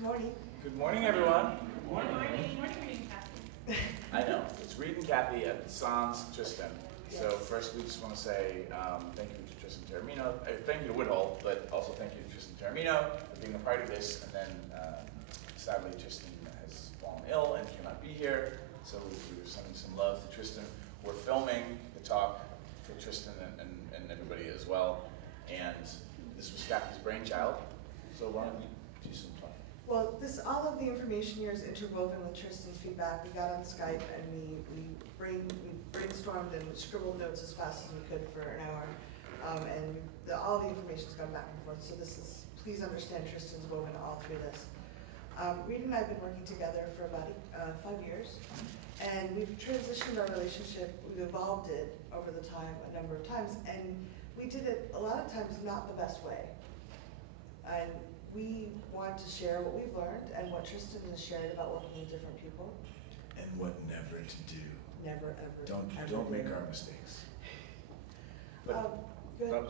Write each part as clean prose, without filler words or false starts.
Good morning. Good morning, everyone. Good morning. Good morning, reading Kathy. I know, it's Reed and Kathy at Sans Tristan. So first we just want to say thank you to Tristan Taormino, thank you to Woodhull, but also thank you to Tristan Taormino for being a part of this. And then sadly Tristan has fallen ill and cannot be here, so we're sending some love to Tristan. We're filming the talk for Tristan and everybody as well. And this was Kathy's brainchild, so why don't we do some talk? Well, all of the information here is interwoven with Tristan's feedback. We got on Skype and we brainstormed and scribbled notes as fast as we could for an hour. All the information's gone back and forth. So please understand Tristan's woven all through this. Reed and I have been working together for about 5 years. And we've transitioned our relationship, we've evolved it over the time, a number of times. And we did it a lot of times not the best way. And we want to share what we've learned and what Tristan has shared about working with different people. And what never to do. Never, ever. Don't make our mistakes. Good.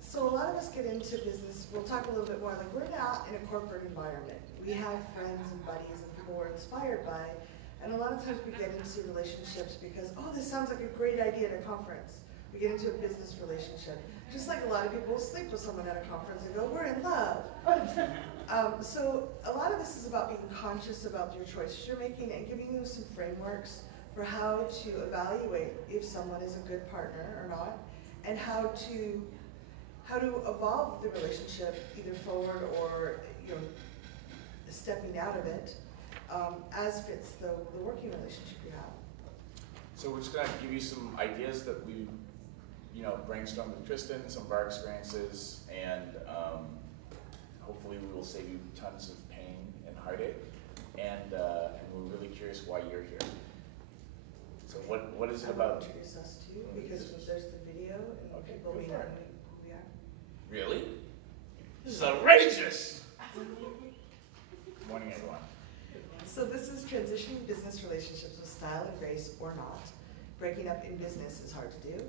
So a lot of us get into business, we'll talk a little bit more, like we're not in a corporate environment. We have friends and buddies and people we're inspired by, and a lot of times we get into relationships because, oh, this sounds like a great idea at a conference. We get into a business relationship. Just like a lot of people sleep with someone at a conference and go, we're in love. So a lot of this is about being conscious about your choices you're making and giving you some frameworks for how to evaluate if someone is a good partner or not, and how to evolve the relationship either forward or stepping out of it as fits the working relationship you have. So we're just going to give you some ideas that we brainstormed with Tristan, some of our experiences, and hopefully we will save you tons of pain and heartache. And we're really curious why you're here. So what is it about? Introduce us to you because there's the video and people may not know who we are. Really? This is outrageous! Good morning, everyone. So this is transitioning business relationships with style and grace or not. Breaking up in business is hard to do.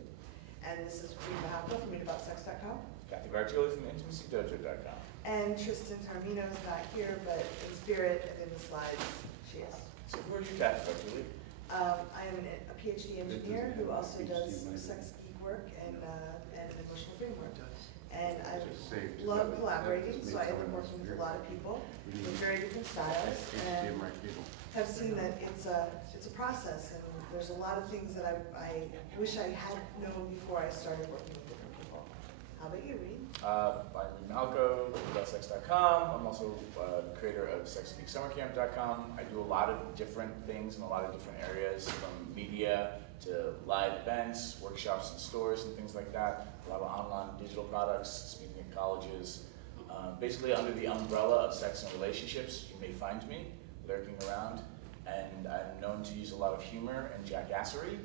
And this is Reed Mahako from readaboutsex.com. Kathy Vartuli from intimacydojo.com. And Tristan Taormino is not here, but in spirit and in the slides, she is. So who are you, Kathy Vartuli? I am a PhD engineer who also does sex geek work and emotional framework. And I love collaborating, so I end up working with a lot of people with very different styles, and have seen that it's a process, and there's a lot of things that I wish I had known before I started working with different people. How about you, Reed? I'm Reed Malco, readaboutsex.com. I'm also creator of sexgeeksummercamp.com. I do a lot of different things in a lot of different areas, from media to live events, workshops in stores and things like that. A lot of online digital products, speaking at colleges. Basically under the umbrella of sex and relationships, you may find me lurking around. And I'm known to use a lot of humor and jackassery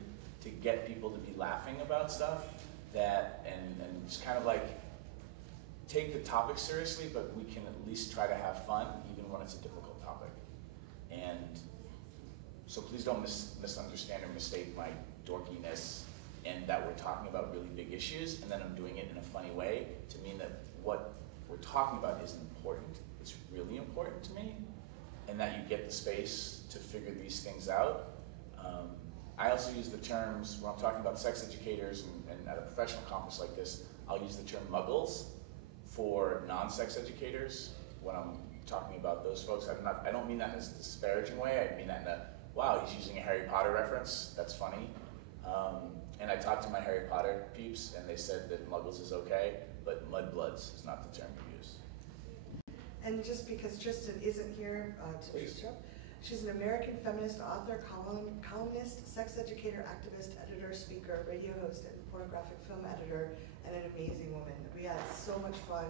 to get people to be laughing about stuff and just kind of like take the topic seriously, but we can at least try to have fun even when it's a difficult topic. And so please don't misunderstand or mistake my dorkiness and that we're talking about really big issues and then I'm doing it in a funny way to mean that what we're talking about isn't important. It's really important to me, and that you get the space to figure these things out. I also use the terms, when I'm talking about sex educators and at a professional conference like this, I'll use the term muggles for non-sex educators when I'm talking about those folks. I don't mean that in a disparaging way, I mean that in a, wow, he's using a Harry Potter reference, that's funny. And I talked to my Harry Potter peeps and they said that muggles is okay, but mudbloods is not the term to use. And just because Tristan isn't here to disrupt, she's an American feminist author, columnist, sex educator, activist, editor, speaker, radio host, and pornographic film editor, and an amazing woman. We had so much fun,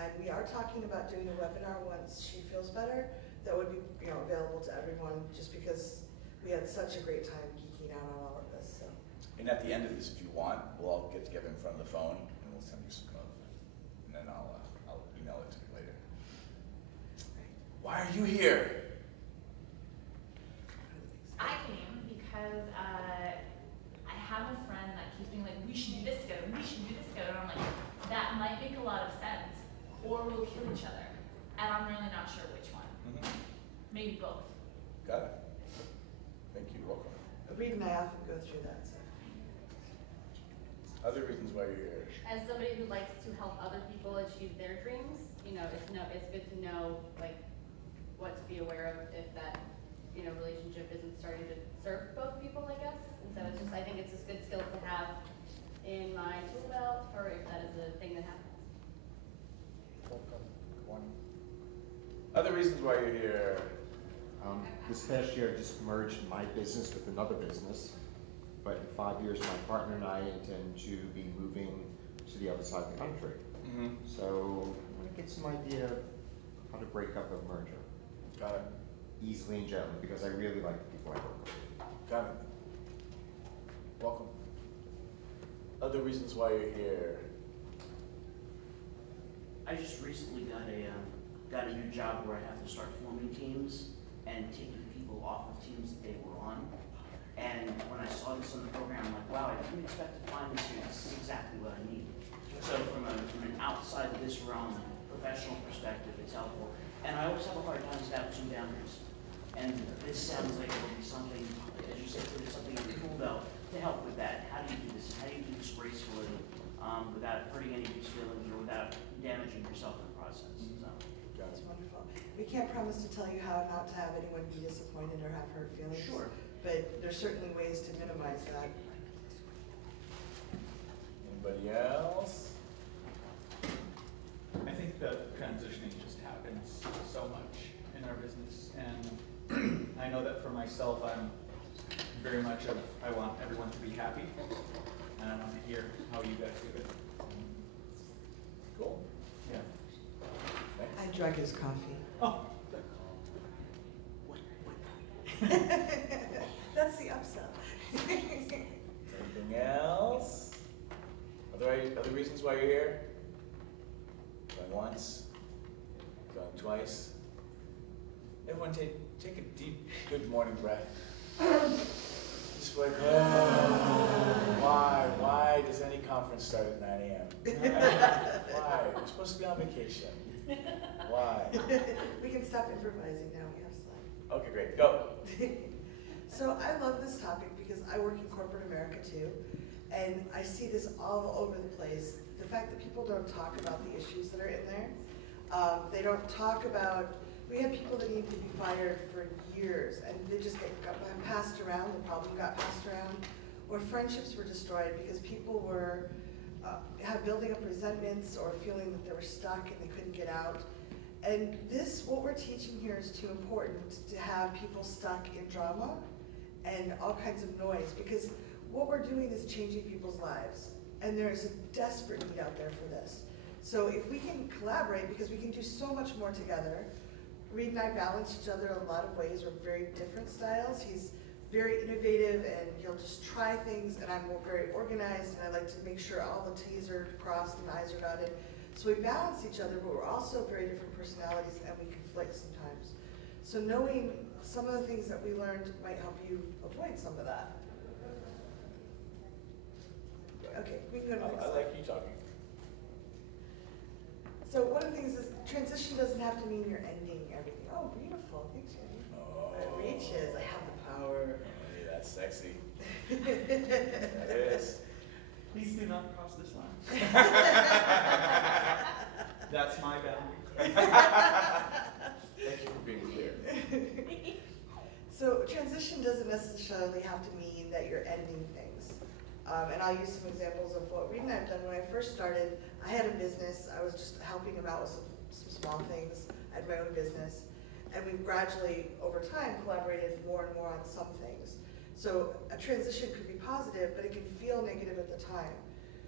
and we are talking about doing a webinar once she feels better that would be available to everyone, just because we had such a great time geeking out on all of this. So. And at the end of this, if you want, we'll all get together in front of the phone, and we'll send you some love, and then I'll email it to you later. Why are you here? I came because I have a friend that keeps being like, we should do this together, we should do this together. And I'm like, that might make a lot of sense, or we'll kill each other. And I'm really not sure maybe both. Got it. Thank you. Welcome. Reed and I often go through that. So. Other reasons why you're here. As somebody who likes to help other people achieve their dreams, you know, it's good to know like what to be aware of if that, you know, relationship isn't starting to serve both people, I guess. And so it's just, I think it's just good skills to have in my tool belt for if that is a thing that happens. Welcome. Good morning. Other reasons why you're here. This past year, I just merged my business with another business. But in 5 years, my partner and I intend to be moving to the other side of the country. Mm-hmm. So I want to get some idea of how to break up a merger. Got it. Easily and gently, because I really like the people I work with. Got it. Welcome. Other reasons why you're here. I just recently got a new job where I have to start forming teams and taking people off of teams that they were on. And when I saw this on the program, I'm like, wow, I didn't expect to find this here. This is exactly what I need. So from an outside this realm, professional perspective, it's helpful. And I always have a hard time establishing boundaries. And this sounds like it will be something, as you said, there's something in the tool belt to help with that. How do you do this? How do you do this gracefully without hurting anybody's feelings or without damaging yourself in the process? So. That's wonderful. We can't promise to tell you how not to have anyone be disappointed or have hurt feelings. Sure. But there's certainly ways to minimize that. Anybody else? I think that transitioning just happens so much in our business, and I know that for myself, I'm very much of, I want everyone to be happy, and I want to hear how you guys do it. Cool. Yeah. Thanks. I drank his coffee. Oh. That's the upsell. Anything else? Other reasons why you're here? Going once? Going twice? Everyone take a deep, good morning breath. Just like, why does any conference start at 9 a.m.? Why? We're supposed to be on vacation. Why? We can stop improvising now, we have slide. Okay, great, go. So I love this topic because I work in corporate America too, and I see this all over the place. The fact that people don't talk about the issues that are in there. They don't talk about, we had people that needed to be fired for years and they just got passed around, the problem got passed around, or friendships were destroyed because people were building up resentments or feeling that they were stuck and they couldn't get out. And this, what we're teaching here is too important to have people stuck in drama and all kinds of noise, because what we're doing is changing people's lives. And there's a desperate need out there for this. So if we can collaborate, because we can do so much more together. Reed and I balance each other in a lot of ways. We're very different styles. He's very innovative and he'll just try things, and I'm very organized and I like to make sure all the T's are crossed and I's are dotted. So we balance each other, but we're also very different personalities and we conflict sometimes. So knowing some of the things that we learned might help you avoid some of that. Okay, we can go to the next I slide. like you talking. So one of the things is transition doesn't have to mean you're ending everything. Oh, beautiful, thanks, Jenny. Oh. It reaches, I have the power. Hey, that's sexy. That is. Please do not cross this line. That's my boundary. Thank you for being clear. So transition doesn't necessarily have to mean that you're ending things. And I'll use some examples of what Reed and I have done. When I first started, I had a business. I was just helping him out with some small things. I had my own business. And we've gradually, over time, collaborated more and more on some things. So a transition could be positive, but it can feel negative at the time.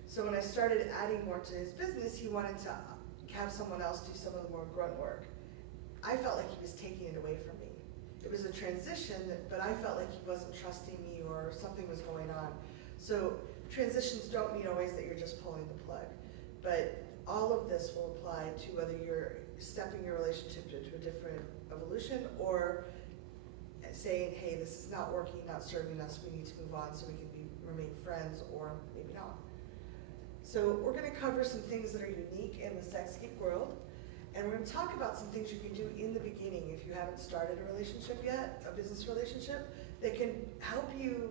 So when I started adding more to his business, he wanted to have someone else do some of the more grunt work. I felt like he was taking it away from me. It was a transition, but I felt like he wasn't trusting me or something was going on. So transitions don't mean always that you're just pulling the plug. But all of this will apply to whether you're stepping your relationship into a different evolution or saying, hey, this is not working, not serving us, we need to move on so we can remain friends, or maybe not. So we're going to cover some things that are unique in the sex geek world, and we're going to talk about some things you can do in the beginning if you haven't started a relationship yet, a business relationship, that can help you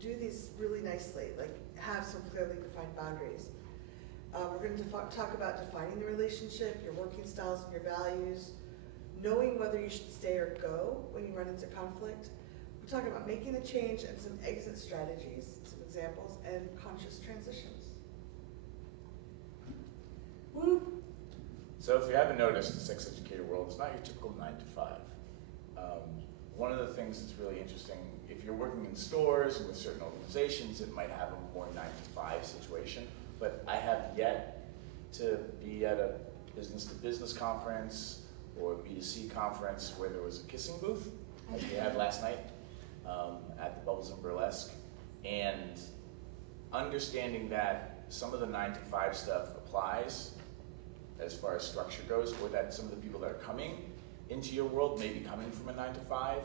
do these really nicely, like have some clearly defined boundaries. We're going to talk about defining the relationship, your working styles and your values, knowing whether you should stay or go when you run into conflict. We're talking about making a change and some exit strategies, some examples, and conscious transitions. Woo! So if you haven't noticed, the sex educator world is not your typical 9 to 5. One of the things that's really interesting, if you're working in stores and with certain organizations, it might have a more 9 to 5 situation. But I have yet to be at a business-to-business conference or a B2C conference where there was a kissing booth, like we had last night at the Bubbles and Burlesque. And understanding that some of the 9 to 5 stuff applies as far as structure goes, or that some of the people that are coming into your world may be coming from a 9 to 5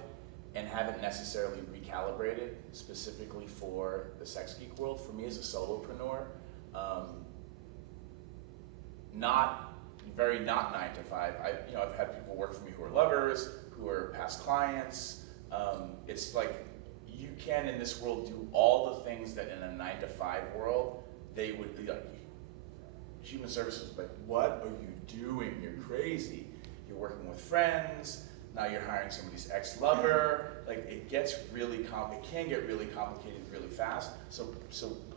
and haven't necessarily recalibrated specifically for the sex geek world. For me as a solopreneur, not 9 to 5. I've had people work for me who are lovers, who are past clients. It's like you can in this world do all the things that in a 9 to 5 world they would be like. Human services, like, what are you doing? You're crazy. You're working with friends. Now you're hiring somebody's ex-lover. Like, it gets really it can get really complicated really fast. So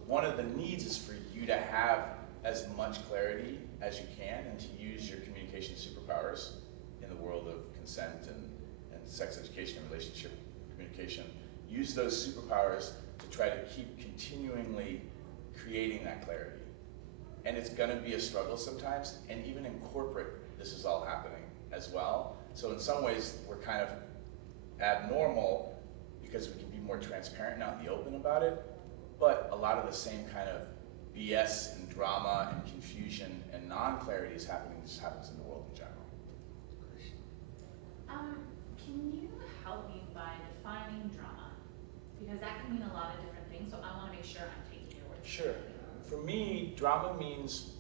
one of the needs is for you to have as much clarity as you can and to use your communication superpowers in the world of consent and sex education and relationship communication. Use those superpowers to try to keep continually creating that clarity. And it's gonna be a struggle sometimes, and even in corporate, this is all happening as well. So in some ways, we're kind of abnormal because we can be more transparent and out in the open about it, but a lot of the same kind of BS and drama and confusion and non-clarity is happening, just happens in the world in general. Can you help me by defining drama? Because that can mean a lot of different things, so I want to make sure I'm taking your word. Sure. For me, drama means,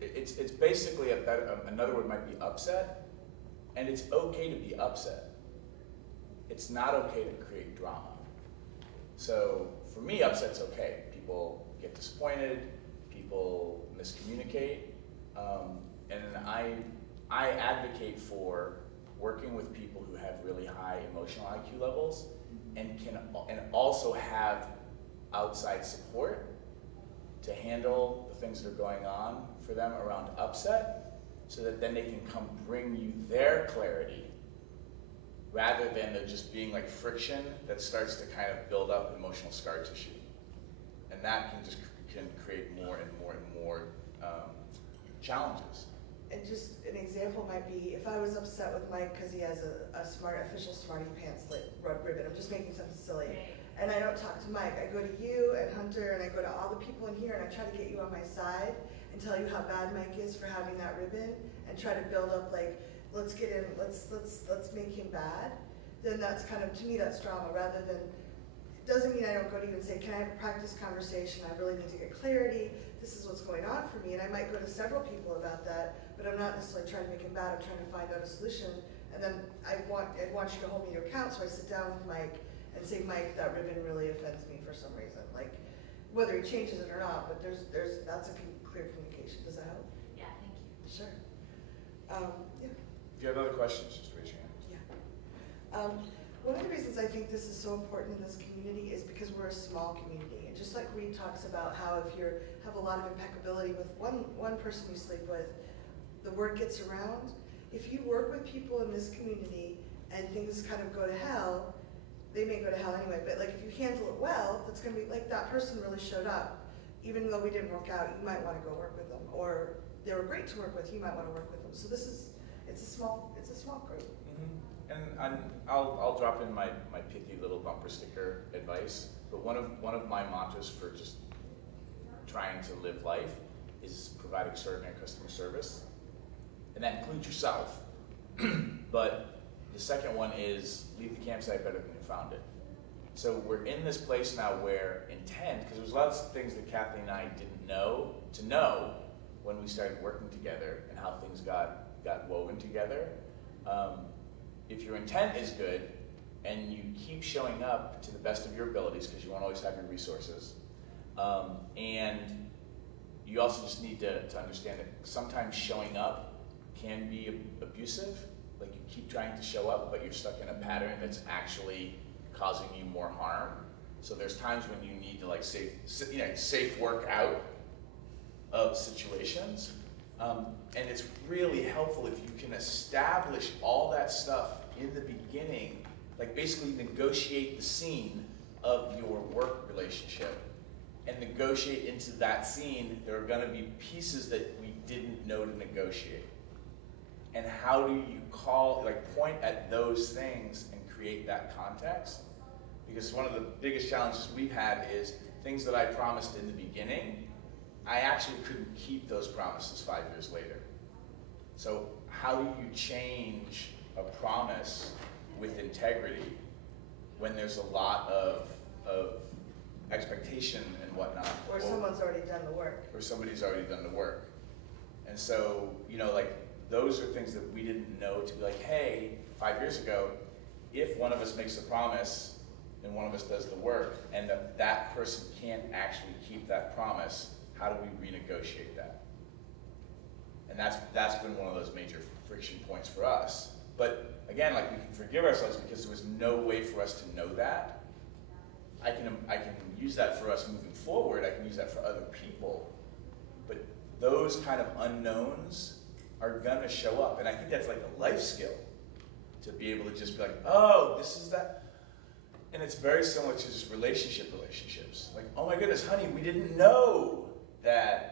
it's basically, another word might be upset, and it's okay to be upset. It's not okay to create drama. So for me, upset's okay. People get disappointed, people miscommunicate, and I advocate for working with people who have really high emotional IQ levels and also have outside support to handle the things that are going on for them around upset, so that then they can come bring you their clarity rather than there just being like friction that starts to kind of build up emotional scar tissue. And that can create more and more and more challenges. And just an example might be, if I was upset with Mike because he has a official Smarty Pants ribbon, I'm just making something silly, and I don't talk to Mike, I go to you and Hunter and I go to all the people in here and I try to get you on my side and tell you how bad Mike is for having that ribbon and try to build up like, let's get in, let's make him bad, then that's kind of, to me, that's drama, rather than, it doesn't mean I don't go to you and say, can I have a practice conversation? I really need to get clarity. This is what's going on for me. And I might go to several people about that, but I'm not necessarily trying to make him bad. I'm trying to find out a solution. And then I want you to hold me to account. So I sit down with Mike and say, Mike, that ribbon really offends me for some reason. Like, whether he changes it or not, but that's a clear communication. Does that help? Yeah, thank you. Sure. Yeah. If you have other questions, just raise your hand. Yeah. One of the reasons I think this is so important in this community is because we're a small community. And just like Reed talks about how if you have a lot of impeccability with one person you sleep with, the word gets around. If you work with people in this community and things kind of go to hell, they may go to hell anyway, but like if you handle it well, that's gonna be like that person really showed up. Even though we didn't work out, you might wanna go work with them. Or they were great to work with, you might wanna work with them. So it's a small group. Mm-hmm. And I'll drop in my pithy little bumper sticker advice, but one of my mantras for just trying to live life is provide extraordinary customer service, and that includes yourself. But the second one is leave the campsite better than you found it. So we're in this place now where intent, because there's lots of things that Kathleen and I didn't know when we started working together and how things got woven together. if your intent is good and you keep showing up to the best of your abilities, because you won't always have your resources, and you also just need to understand that sometimes showing up can be abusive. Like you keep trying to show up, but you're stuck in a pattern that's actually causing you more harm. So there's times when you need to like safe work out of situations. And it's really helpful if you can establish all that stuff in the beginning, like basically negotiate the scene of your work relationship and negotiate into that scene. There are gonna be pieces that we didn't know to negotiate. And how do you point at those things and create that context? Because one of the biggest challenges we've had is things that I promised in the beginning, I actually couldn't keep those promises 5 years later. So how do you change a promise with integrity when there's a lot of expectation and whatnot? Or someone's already done the work. Or somebody's already done the work. And so, those are things that we didn't know to be like, hey, 5 years ago, if one of us makes a promise and one of us does the work and that person can't actually keep that promise, how do we renegotiate that? And that's been one of those major friction points for us. But again, we can forgive ourselves because there was no way for us to know that. I can use that for us moving forward. I can use that for other people. But those kind of unknowns are gonna show up. And I think that's like a life skill to be able to just be like, oh, this is that. And it's very similar to just relationships. Like, oh my goodness, honey, we didn't know that,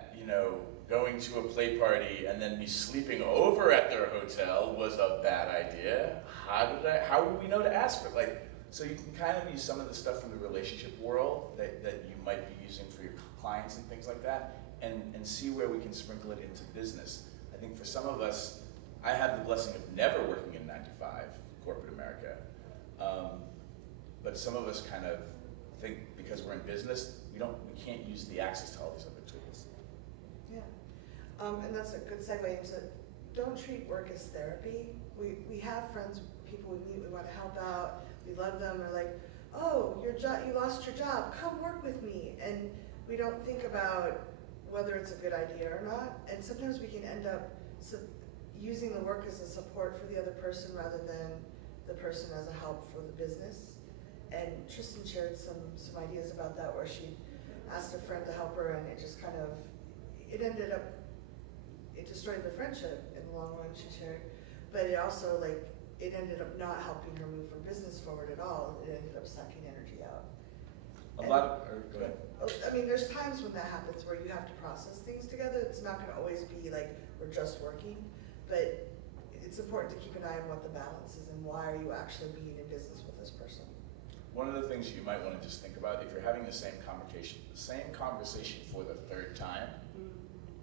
going to a play party and then me sleeping over at their hotel was a bad idea. How would we know to ask for it? So you can kind of use some of the stuff from the relationship world that you might be using for your clients and things like that, and see where we can sprinkle it into business. I think for some of us, I have the blessing of never working in 9 to 5 corporate America. But some of us kind of think because we're in business, we can't use the access to all these other tools. Yeah, and that's a good segue into don't treat work as therapy. We have friends, people we meet, we want to help out, we love them, we're like, oh, you lost your job, come work with me. And we don't think about whether it's a good idea or not. And sometimes we can end up using the work as a support for the other person rather than the person as a help for the business. And Tristan shared some ideas about that, where she asked a friend to help her, and it just kind of, it destroyed the friendship in the long run, she shared. But it also, it ended up not helping her move her business forward at all. It ended up sucking energy out. Go ahead. I mean, there's times when that happens where you have to process things together. It's not going to always be like we're just working, but it's important to keep an eye on what the balance is and why are you actually being in business with this person. One of the things you might want to just think about, if you're having the same conversation for the third time,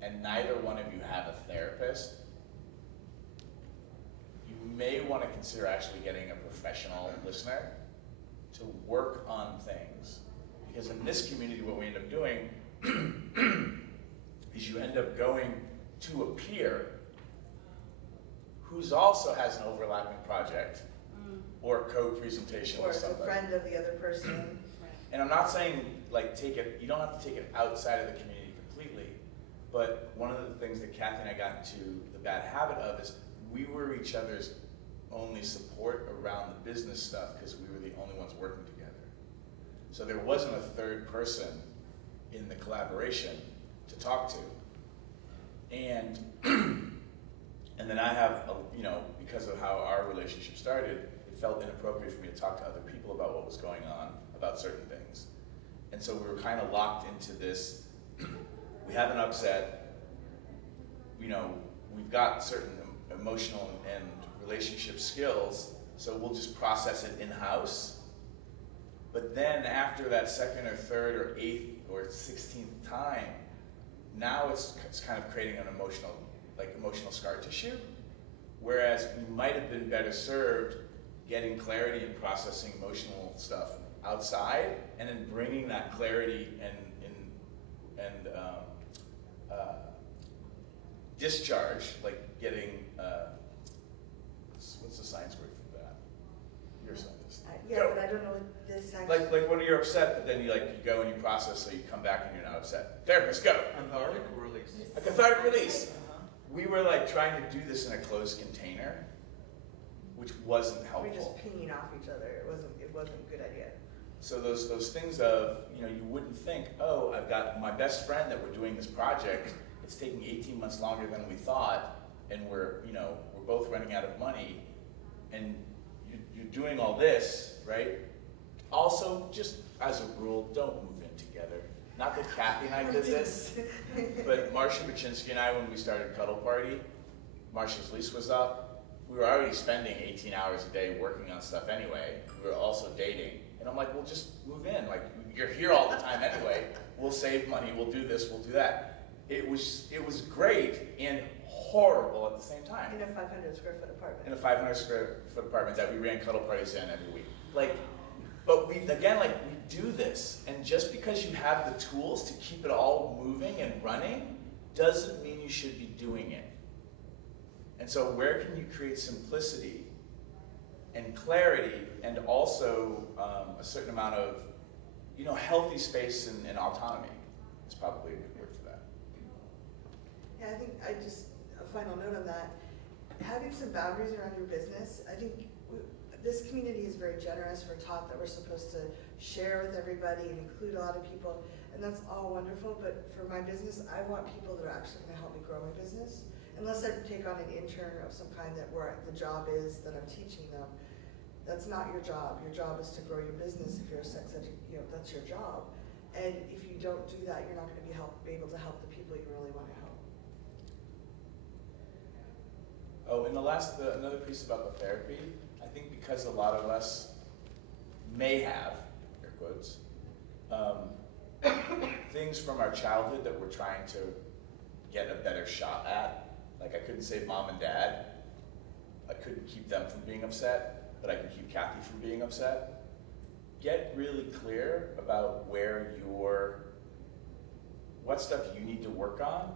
and neither one of you have a therapist, you may want to consider actually getting a professional listener to work on things. Because in this community, what we end up doing is you end up going to a peer who's also has an overlapping project or co-presentation with somebody. Or a friend of the other person. And I'm not saying you don't have to take it outside of the community completely, but one of the things that Kathy and I got into the bad habit of is we were each other's only support around the business stuff because we were the only ones working together. So there wasn't a third person in the collaboration to talk to. And then I have, because of how our relationship started, it felt inappropriate for me to talk to other people about what was going on, about certain things. And so we were kind of locked into this, we have an upset, we've got certain emotional and relationship skills, so we'll just process it in-house. But then after that second or third or 8th or 16th time, now it's kind of creating an emotional scar tissue. Whereas we might have been better served getting clarity and processing emotional stuff outside, and then bringing that clarity and discharge, like getting, what's the science word for that? I don't know what this actually. Like when you're upset, but then you go and you process, so you come back and you're not upset. Therapist, go. Cathartic release. A cathartic release. We were trying to do this in a closed container, which wasn't helpful. We're just pinging off each other. It wasn't a good idea. So those things of, you wouldn't think, oh, I've got my best friend that we're doing this project. It's taking 18 months longer than we thought, and we're both running out of money, and you're doing all this, right? Also, just as a rule, don't move in together. Not that Kathy and I did this, but Marcia Baczynski and I, when we started Cuddle Party, Marcia's lease was up. We were already spending 18 hours a day working on stuff anyway. We were also dating. And I'm like, well, just move in. You're here all the time anyway. We'll save money. We'll do this. We'll do that. It was great and horrible at the same time. In a 500 square foot apartment. In a 500 square foot apartment that we ran cuddle parties in every week. But we do this. And just because you have the tools to keep it all moving and running doesn't mean you should be doing it. And so where can you create simplicity and clarity, and also a certain amount of, healthy space and autonomy is probably a good word for that. Yeah, I think a final note on that, having some boundaries around your business, I think this community is very generous. We're taught that we're supposed to share with everybody and include a lot of people, and that's all wonderful, but for my business, I want people that are actually gonna help me grow my business. Unless I take on an intern of some kind where the job is that I'm teaching them. That's not your job. Your job is to grow your business. If you're a sex educator, that's your job. And if you don't do that, you're not going to be able to help the people you really want to help. Oh, and another piece about the therapy, I think because a lot of us may have, air quotes, things from our childhood that we're trying to get a better shot at. I couldn't save mom and dad. I couldn't keep them from being upset, but I can keep Kathy from being upset. Get really clear about what stuff you need to work on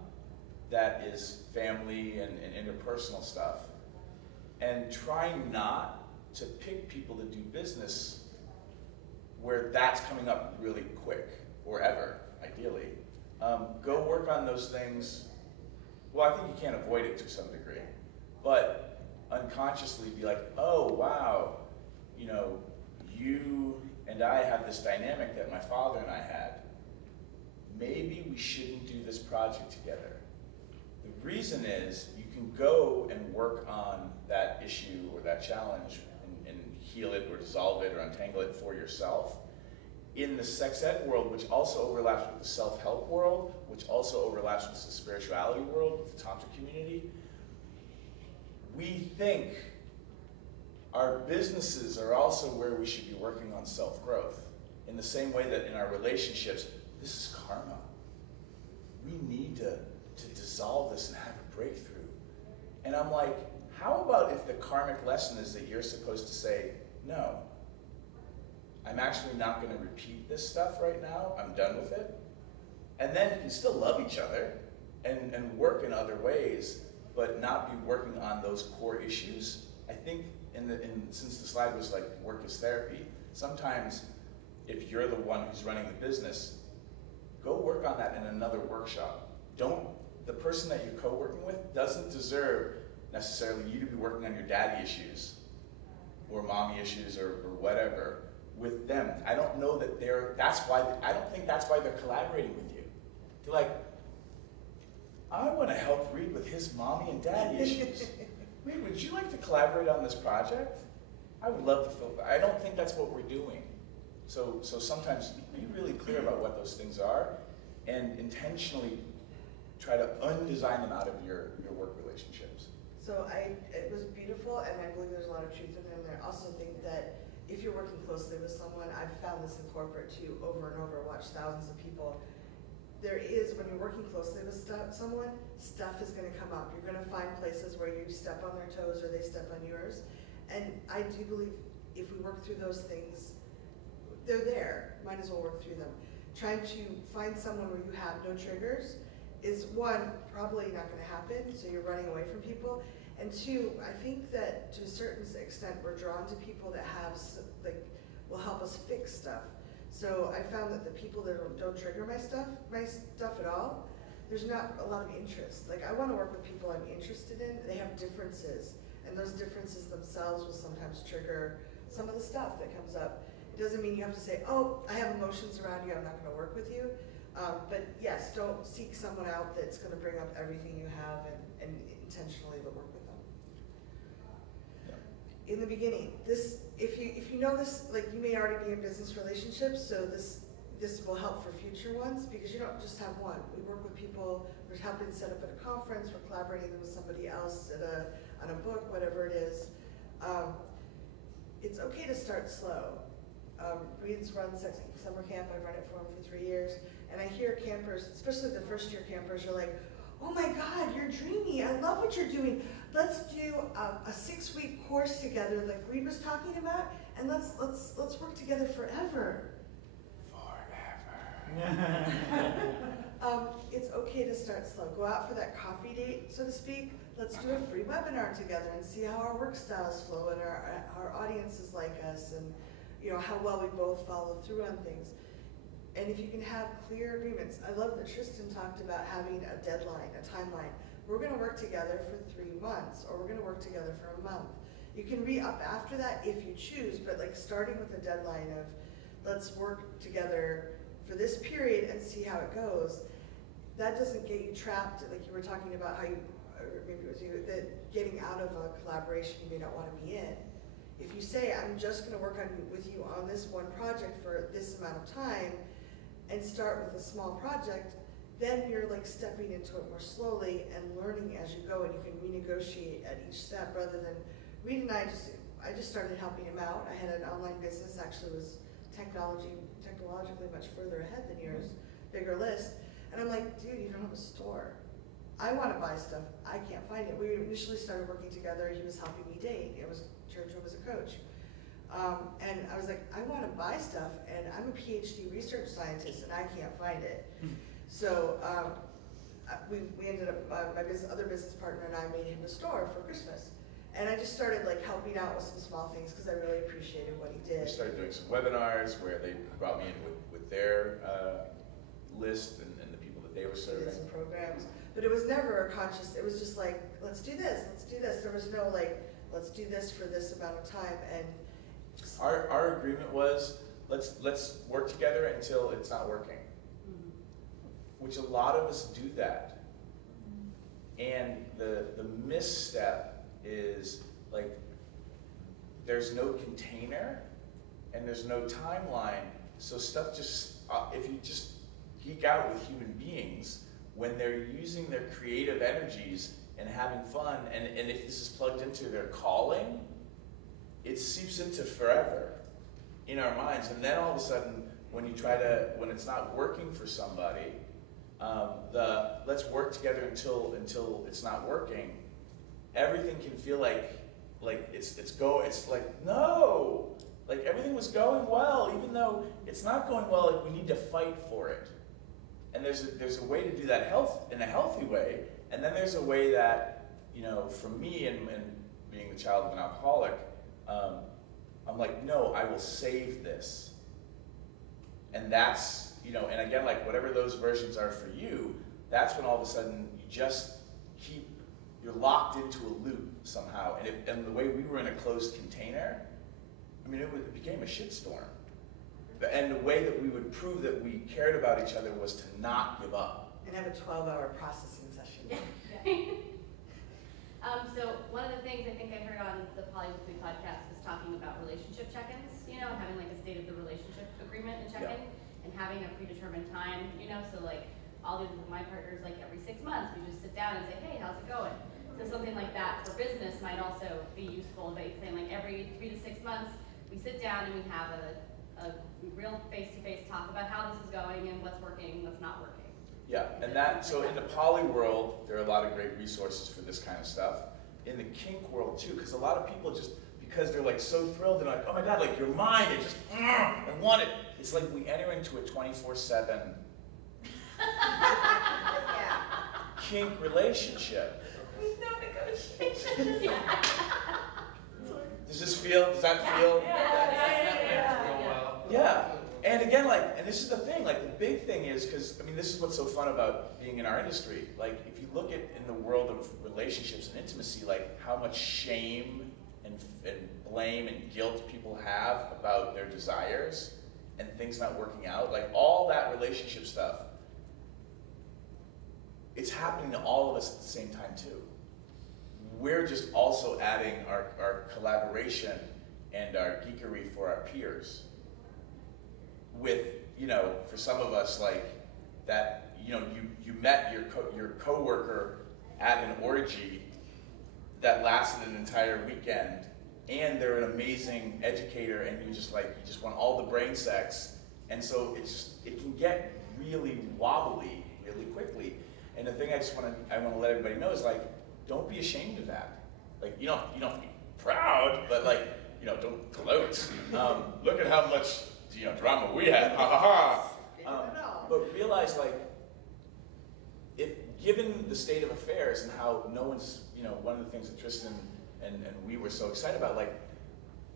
that is family and interpersonal stuff. And try not to pick people to do business where that's coming up really quick, or ever, ideally. Go work on those things. Well, I think you can't avoid it to some degree, but unconsciously be like, oh, wow, you and I have this dynamic that my father and I had. Maybe we shouldn't do this project together. The reason is you can go and work on that issue or that challenge and heal it or dissolve it or untangle it for yourself. In the sex ed world, which also overlaps with the self-help world, which also overlaps with the spirituality world, with the Tantra community, we think our businesses are also where we should be working on self-growth. In the same way that in our relationships, this is karma. We need to dissolve this and have a breakthrough. And I'm like, how about if the karmic lesson is that you're supposed to say, no, I'm actually not going to repeat this stuff right now. I'm done with it. And then you can still love each other and work in other ways, but not be working on those core issues. I think since the slide was work is therapy, sometimes if you're the one who's running the business, go work on that in another workshop. The person that you're co-working with doesn't deserve necessarily you to be working on your daddy issues or mommy issues or whatever with them. I don't know that I don't think that's why they're collaborating with you. They're like, I want to help Reed with his mommy and daddy issues. Reed, would you like to collaborate on this project? I would love to feel that. I don't think that's what we're doing. So sometimes be really clear about what those things are and intentionally try to undesign them out of your work relationships. So it was beautiful, and I believe there's a lot of truth in there. I also think that if you're working closely with someone, I've found this in corporate too, over and over, watched thousands of people. When you're working closely with someone, stuff is going to come up. You're going to find places where you step on their toes or they step on yours. And I do believe if we work through those things, they're there. Might as well work through them. Trying to find someone where you have no triggers is, one, probably not going to happen, so you're running away from people. And two, I think that to a certain extent we're drawn to people that have will help us fix stuff. So I found that the people that don't trigger my stuff at all, there's not a lot of interest. Like, I want to work with people I'm interested in. They have differences, and those differences themselves will sometimes trigger some of the stuff that comes up. It doesn't mean you have to say, oh, I have emotions around you, I'm not going to work with you. But yes, don't seek someone out that's going to bring up everything you have and intentionally work with them. In the beginning, if you know this, like, you may already be in business relationships, so this will help for future ones, because you don't just have one. We work with people, we're helping set up at a conference, we're collaborating with somebody else on a book, whatever it is. It's okay to start slow. Reed's run Sex Geek Summer Camp, I've run it for him for 3 years, and I hear campers, especially the first year campers, are like, oh my God, you're dreamy, I love what you're doing. Let's do a 6-week course together like Reed was talking about, and let's work together forever. It's okay to start slow. Go out for that coffee date, so to speak. Let's do a free webinar together and see how our work styles flow and our audiences like us, and how well we both follow through on things. And if you can have clear agreements, I love that Tristan talked about having a deadline, a timeline. We're going to work together for 3 months, or we're going to work together for a month. You can re-up after that if you choose, but like starting with a deadline of let's work together for this period and see how it goes. That doesn't get you trapped, like you were talking about how you, or maybe it was you, that getting out of a collaboration you may not want to be in. If you say, I'm just going to work with you on this one project for this amount of time, and start with a small project, then you're like stepping into it more slowly and learning as you go, and you can renegotiate at each step rather than Reed and I just started helping him out. I had an online business, actually was technologically much further ahead than yours, bigger list. And I'm like, dude, you don't have a store. I want to buy stuff, I can't find it. We initially started working together, he was helping me date. Churchill was a coach. And I was like, I want to buy stuff, and I'm a PhD research scientist, and I can't find it. So we ended up, my other business partner and I made him a store for Christmas. And I just started like helping out with some small things because I really appreciated what he did. We started doing some webinars where they brought me in with their list and the people that they were serving. Did some programs. But it was never a conscious, it was just like, let's do this, let's do this. There was no like, let's do this for this amount of time. And our agreement was, let's work together until it's not working. Which a lot of us do that. And the misstep is like, there's no container and there's no timeline, so stuff just, if you just geek out with human beings, when they're using their creative energies and having fun, and if this is plugged into their calling, it seeps into forever in our minds. And then all of a sudden, when it's not working for somebody, let's work together until it's not working, everything can feel like it's like, no, like everything was going well, even though it's not going well, like we need to fight for it. And there's a way to do that in a healthy way, and then there's a way that, for me and being the child of an alcoholic, I'm like, no, I will save this. And that's, and again, like whatever those versions are for you, that's when all of a sudden you're locked into a loop somehow. And the way we were in a closed container, I mean, it became a shitstorm. And the way that we would prove that we cared about each other was to not give up. And have a 12-hour processing session. So one of the things I think I heard on the Polyweekly podcast was talking about relationship check-ins, having like a state of the relationship agreement and check-in, and having a predetermined time, so like I'll do with my partners like every 6 months, we just sit down and say, hey, how's it going? So something like that for business might also be useful, by saying like every 3 to 6 months, we sit down and we have a real face-to-face talk about how this is going and what's working, what's not working. Yeah, and so in the poly world, there are a lot of great resources for this kind of stuff. In the kink world too, because a lot of people just, because they're like so thrilled, they're like, oh my God, like your mind, it just, I want it. It's like we enter into a 24/7 kink relationship. With no negotiation. Does that feel? Yeah. Yeah, and again, like, and this is the thing, like, the big thing is, because, I mean, this is what's so fun about being in our industry. Like, if you look at, in the world of relationships and intimacy, like, how much shame and blame and guilt people have about their desires and things not working out, like, all that relationship stuff, it's happening to all of us at the same time, too. We're just also adding our collaboration and our geekery for our peers. With, you know, for some of us, like, that, you know, you met your coworker at an orgy that lasted an entire weekend, and they're an amazing educator, and you just want all the brain sex, and so it can get really wobbly really quickly. And the thing I want to let everybody know is, like, don't be ashamed of that. Like, you don't have to be proud, but, like, you know, don't gloat. Look at how much, you know, drama we had, ha ha ha. But realize, like, if given the state of affairs and how no one's, you know, one of the things that Tristan and we were so excited about, like,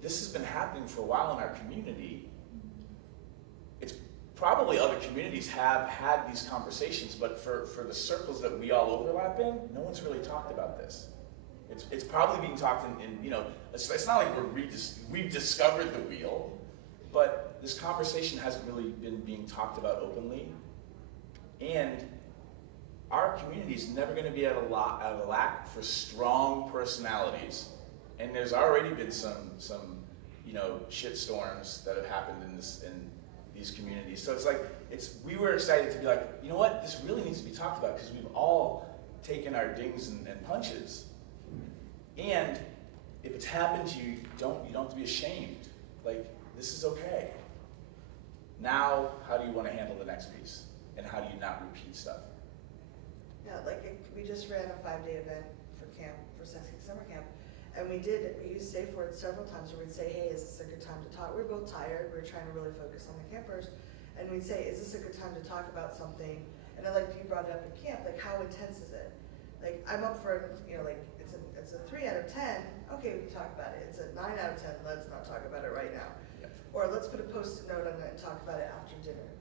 this has been happening for a while in our community. It's probably other communities have had these conversations, but for the circles that we all overlap in, no one's really talked about this. It's probably being talked in you know, it's not like we've discovered the wheel, but this conversation hasn't really been being talked about openly. And our community is never going to be at a lack for strong personalities. And there's already been some you know, shit storms that have happened in these communities. So it's like, we were excited to be like, you know what, this really needs to be talked about because we've all taken our dings and punches. And if it's happened to you, you don't have to be ashamed. Like, this is okay. Now, how do you want to handle the next piece? And how do you not repeat stuff? Yeah, like we just ran a 5-day event for Sex Geek Summer Camp, and we used safe words several times where we'd say, hey, is this a good time to talk? We were both tired, we were trying to really focus on the campers, and we'd say, is this a good time to talk about something? And I like you brought it up at camp, like how intense is it? Like, I'm up for, you know, like, it's a 3 out of 10, okay, we can talk about it. It's a 9 out of 10, let's not talk about it right now. Yeah. Or let's put a post-it note on it and talk about it after dinner.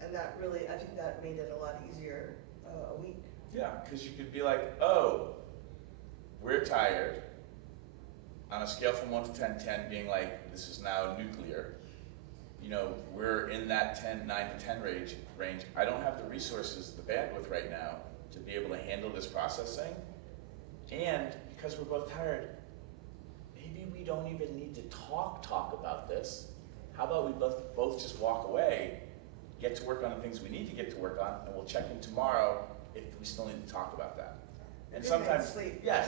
And that really, I think that made it a lot easier a week. Yeah, because you could be like, oh, we're tired. On a scale from 1 to 10, 10 being like, this is now nuclear. You know, we're in that 9 to 10 range. I don't have the resources, the bandwidth right now to be able to handle this processing. And because we're both tired, maybe we don't even need to talk about this. How about we both just walk away, get to work on the things we need to get to work on, and we'll check in tomorrow if we still need to talk about that. And Good sometimes, night's sleep. yeah,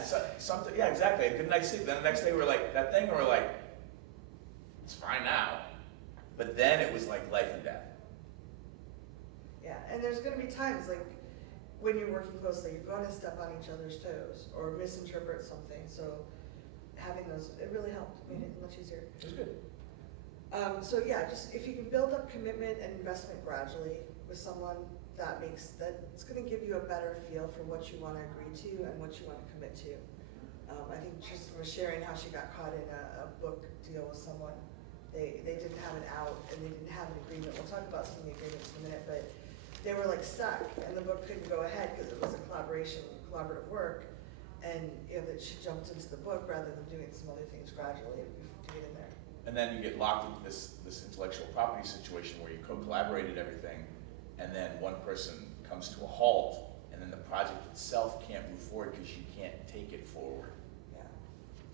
yeah, exactly. A good night's sleep. Then the next day we're like that thing, and we're like, it's fine now. But then it was like life and death. Yeah, and there's going to be times like when you're working closely, you're going to step on each other's toes or misinterpret something. So having those, it really helped, made it much easier. It was good. So yeah, just if you can build up commitment and investment gradually with someone, that's going to give you a better feel for what you want to agree to and what you want to commit to. I think Tristan was sharing how she got caught in a book deal with someone. They didn't have an out and they didn't have an agreement. We'll talk about some of the agreements in a minute, but they were like stuck and the book couldn't go ahead because it was a collaborative work, and you know that she jumped into the book rather than doing some other things gradually to get in there. And then you get locked into this intellectual property situation where you co-collaborated everything, and then one person comes to a halt, and then the project itself can't move forward because you can't take it forward. Yeah,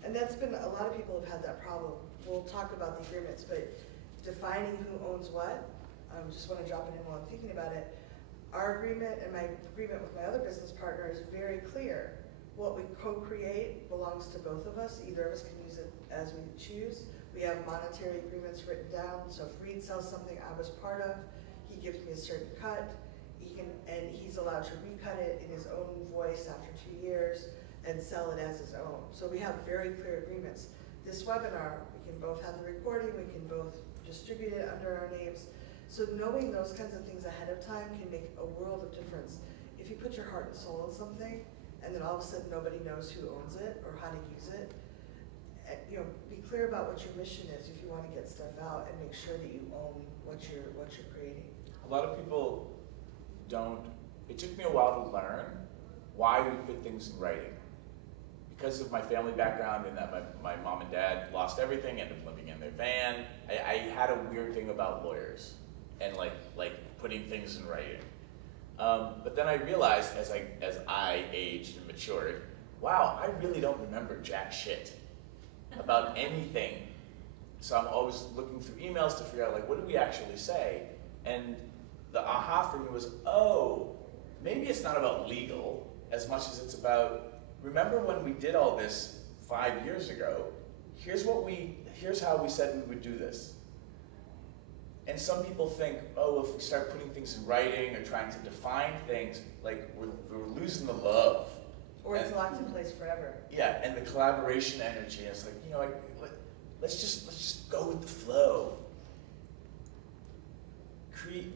and that's been, a lot of people have had that problem. We'll talk about the agreements, but defining who owns what, just want to drop it in while I'm thinking about it. Our agreement and my agreement with my other business partner is very clear. What we co-create belongs to both of us. Either of us can use it as we choose. We have monetary agreements written down, so if Reed sells something I was part of, he gives me a certain cut, and he's allowed to recut it in his own voice after 2 years and sell it as his own. So we have very clear agreements. This webinar, we can both have the recording, we can both distribute it under our names. So knowing those kinds of things ahead of time can make a world of difference. If you put your heart and soul in something, and then all of a sudden nobody knows who owns it or how to use it, be clear about what your mission is if you want to get stuff out, and make sure that you own what you're creating. A lot of people don't, it took me a while to learn why we put things in writing. Because of my family background and that my mom and dad lost everything, ended up living in their van, I had a weird thing about lawyers and like putting things in writing. But then I realized as I aged and matured, wow, I really don't remember jack shit about anything. So I'm always looking through emails to figure out like, what did we actually say? And the aha for me was, oh, maybe it's not about legal as much as it's about, remember when we did all this 5 years ago? Here's how we said we would do this. And some people think, oh, if we start putting things in writing or trying to define things, like we're losing the love. Or it's locked in place forever. Yeah, and the collaboration energy. And it's like, let's just go with the flow.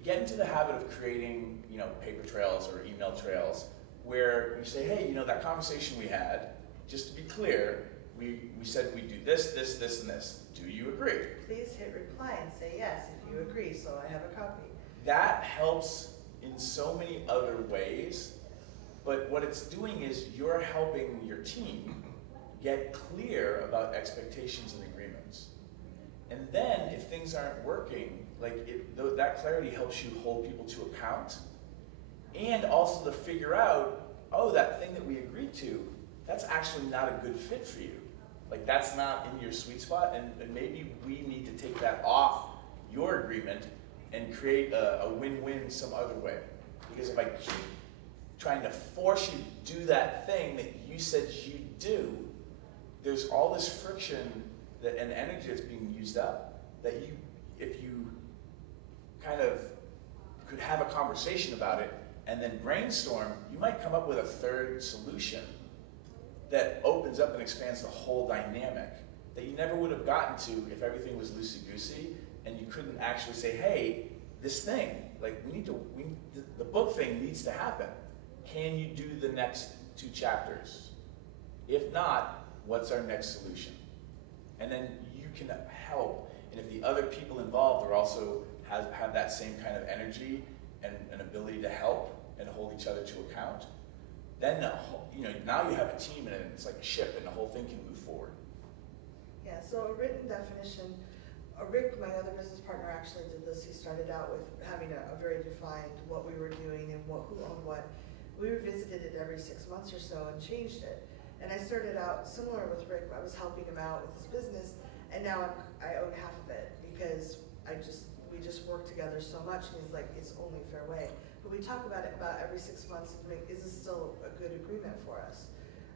Get into the habit of creating, paper trails or email trails where you say, hey, that conversation we had, just to be clear, we said we'd do this, this, this, and this. Do you agree? Please hit reply and say yes if you agree, so I have a copy. That helps in so many other ways, but what it's doing is you're helping your team get clear about expectations and agreements. And then if things aren't working, that clarity helps you hold people to account, and also to figure out, oh, that thing that we agreed to, that's actually not a good fit for you. That's not in your sweet spot, and maybe we need to take that off your agreement and create a win-win some other way. Because if I keep trying to force you to do that thing that you said you'd do, there's all this friction and energy that's being used up that if you kind of could have a conversation about it and then brainstorm, you might come up with a third solution that opens up and expands the whole dynamic that you never would have gotten to if everything was loosey-goosey and you couldn't actually say, hey, this thing, the book thing needs to happen. Can you do the next 2 chapters? If not, what's our next solution? And then you can help. And if the other people involved are also have that same kind of energy and an ability to help and hold each other to account, then now you have a team and it's like a ship and the whole thing can move forward. Yeah, so a written definition, Rick, my other business partner, actually did this. He started out with having a very defined what we were doing and who owned what. We revisited it every 6 months or so and changed it. And I started out similar with Rick. I was helping him out with his business, and now I own half of it because we just work together so much, and he's like, it's only fair way. But we talk about it about every 6 months and is this still a good agreement for us?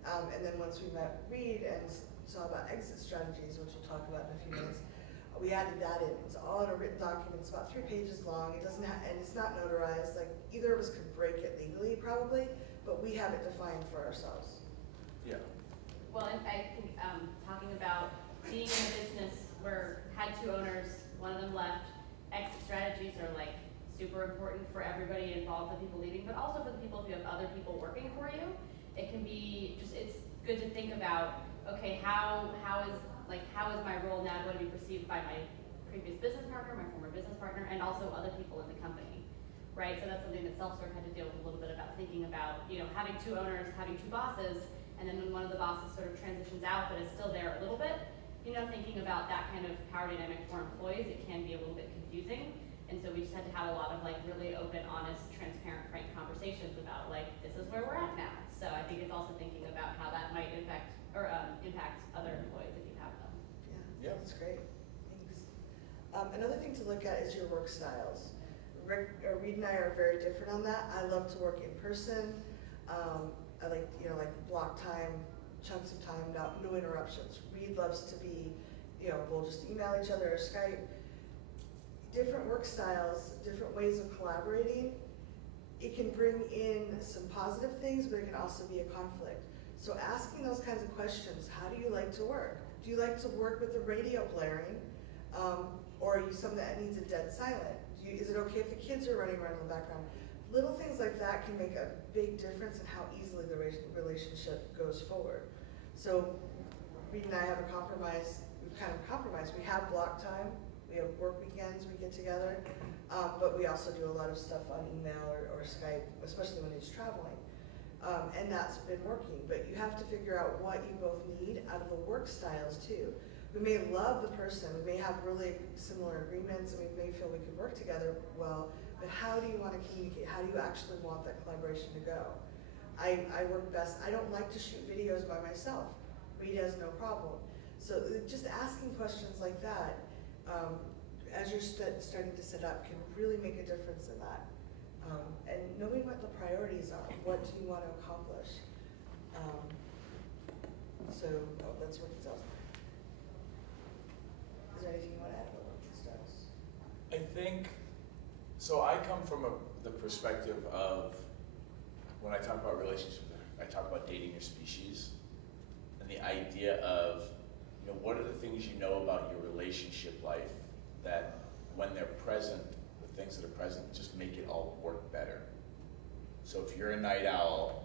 And then once we met Reed and saw about exit strategies, which we'll talk about in a few minutes, we added that in. It's all in a written document. It's about 3 pages long. It doesn't and it's not notarized. Either of us could break it legally probably, but we have it defined for ourselves. Yeah. Well, and I think talking about being in a business where had 2 owners, one of them left, exit strategies are super important for everybody involved, the people leaving, but also for the people if you have other people working for you. It can be it's good to think about, okay, how is my role now going to be perceived by my previous business partner, my former business partner, and also other people in the company, right? So that's something that self-serve had to deal with a little bit about thinking about, having 2 owners, having 2 bosses, and then when one of the bosses sort of transitions out but is still there a little bit, thinking about that kind of power dynamic for employees, it can be a little bit confusing. And so we just had to have a lot of really open, honest, transparent, frank conversations about this is where we're at now. So I think it's also thinking about how that might impact other employees if you have them. Yeah, that's great. Thanks. Another thing to look at is your work styles. Reed and I are very different on that. I love to work in person. I like block time, chunks of time, no interruptions. Reed loves to be, we'll just email each other or Skype. Different work styles, different ways of collaborating. It can bring in some positive things, but it can also be a conflict. So asking those kinds of questions, how do you like to work? Do you like to work with the radio blaring? Or are you someone that needs it dead silent? Is it okay if the kids are running around in the background? Little things like that can make a big difference in how easily the relationship goes forward. So Reed and I have a compromise, we've kind of compromised. We have block time, we have work weekends, we get together, but we also do a lot of stuff on email or Skype, especially when he's traveling. And that's been working, but you have to figure out what you both need out of the work styles too. We may love the person, we may have really similar agreements, and we may feel we could work together well, but how do you want to communicate? How do you actually want that collaboration to go? I work best, I don't like to shoot videos by myself. Reed has no problem. So just asking questions like that, as you're starting to set up, can really make a difference in that. And knowing what the priorities are, what do you want to accomplish? That's what it tells me. Is there anything you want to add about working styles? I think, so I come from the perspective of, when I talk about relationships, I talk about dating your species, and the idea of, what are the things you know about your relationship life that when they're present, the things that are present just make it all work better. So if you're a night owl,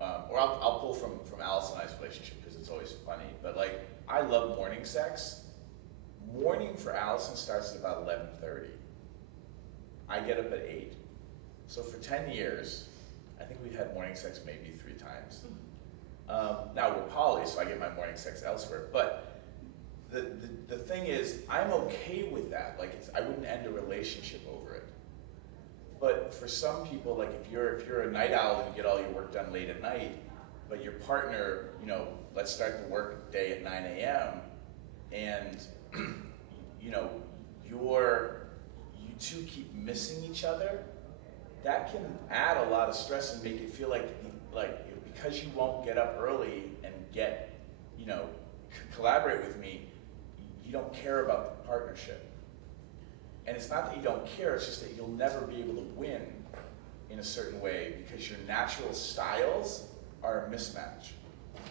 or I'll pull from Alice and I's relationship because it's always funny, but like, I love morning sex. Morning for Allison starts at about 11:30. I get up at 8. So for 10 years, I think we've had morning sex maybe 3 times. Now we're poly, so I get my morning sex elsewhere. But the thing is, I'm okay with that. Like, I wouldn't end a relationship over it. But for some people, like if you're a night owl and you get all your work done late at night, but your partner, let's start the work day at 9 a.m. and you two keep missing each other, that can add a lot of stress and make it feel like because you won't get up early and collaborate with me, you don't care about the partnership. And it's not that you don't care, it's just that you'll never be able to win in a certain way because your natural styles are a mismatch.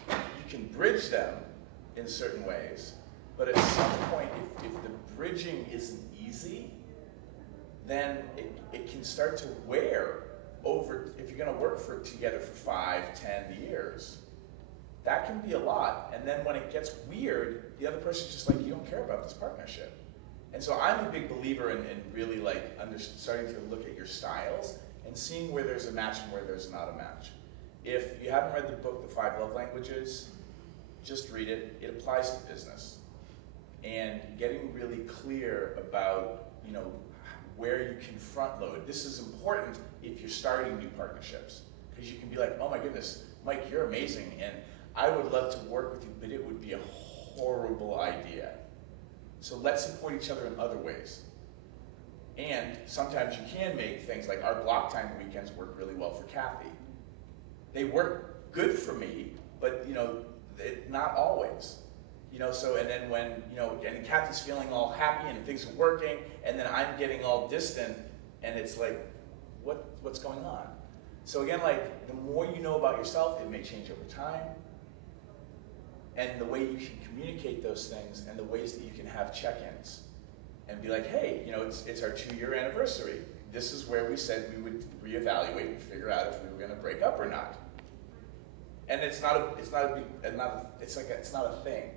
You can bridge them in certain ways, but at some point, if the bridging isn't easy, then it can start to wear over, if you're gonna work together for 5, 10 years. That can be a lot, and then when it gets weird, the other person's just like, you don't care about this partnership. And so I'm a big believer in really starting to look at your styles and seeing where there's a match and where there's not a match. If you haven't read the book, The 5 Love Languages, just read it. It applies to business. And getting really clear about, where you can front load. This is important if you're starting new partnerships, because you can be like, oh my goodness, Mike, you're amazing, and I would love to work with you, but it would be a horrible idea. So let's support each other in other ways. And sometimes you can make things like our block time weekends work really well for Kathy. They work good for me, but not always. And then when, and Kathy's feeling all happy and things are working, and then I'm getting all distant, and it's like, what's going on? So again, like, the more you know about yourself, it may change over time. And the way you can communicate those things and the ways that you can have check-ins and be like, hey, it's our 2-year anniversary. This is where we said we would reevaluate and figure out if we were gonna break up or not. And it's not a thing.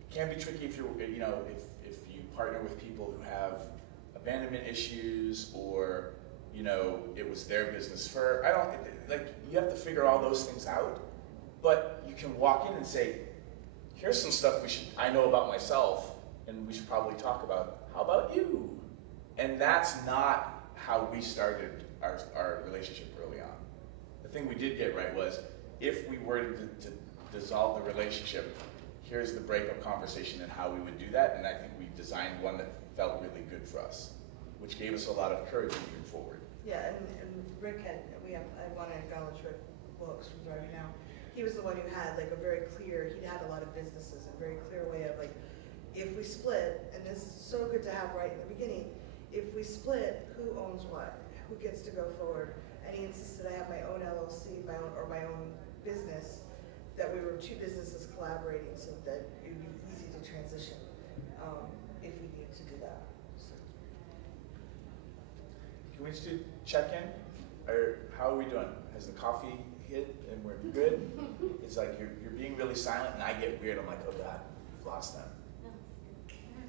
It can be tricky if if you partner with people who have abandonment issues or it was their business for. You have to figure all those things out. But you can walk in and say, here's some stuff I know about myself, and we should probably talk about. How about you? And that's not how we started our relationship early on. The thing we did get right was, if we were to dissolve the relationship, here's the breakup conversation and how we would do that, and I think we designed one that felt really good for us, which gave us a lot of courage moving forward. Yeah, and Rick I want to acknowledge Rick Wilkes from Driving Now. He was the one who had he'd had a lot of businesses, a very clear way of if we split, and this is so good to have right in the beginning, if we split, who owns what? Who gets to go forward? And he insisted I have my own LLC, my own business, that we were 2 businesses collaborating so that it would be easy to transition if we needed to do that. So. Can we just do check-in? Or how are we doing? Has the coffee it and we're good. It's like you're being really silent and I get weird. I'm like, oh God, we've lost them.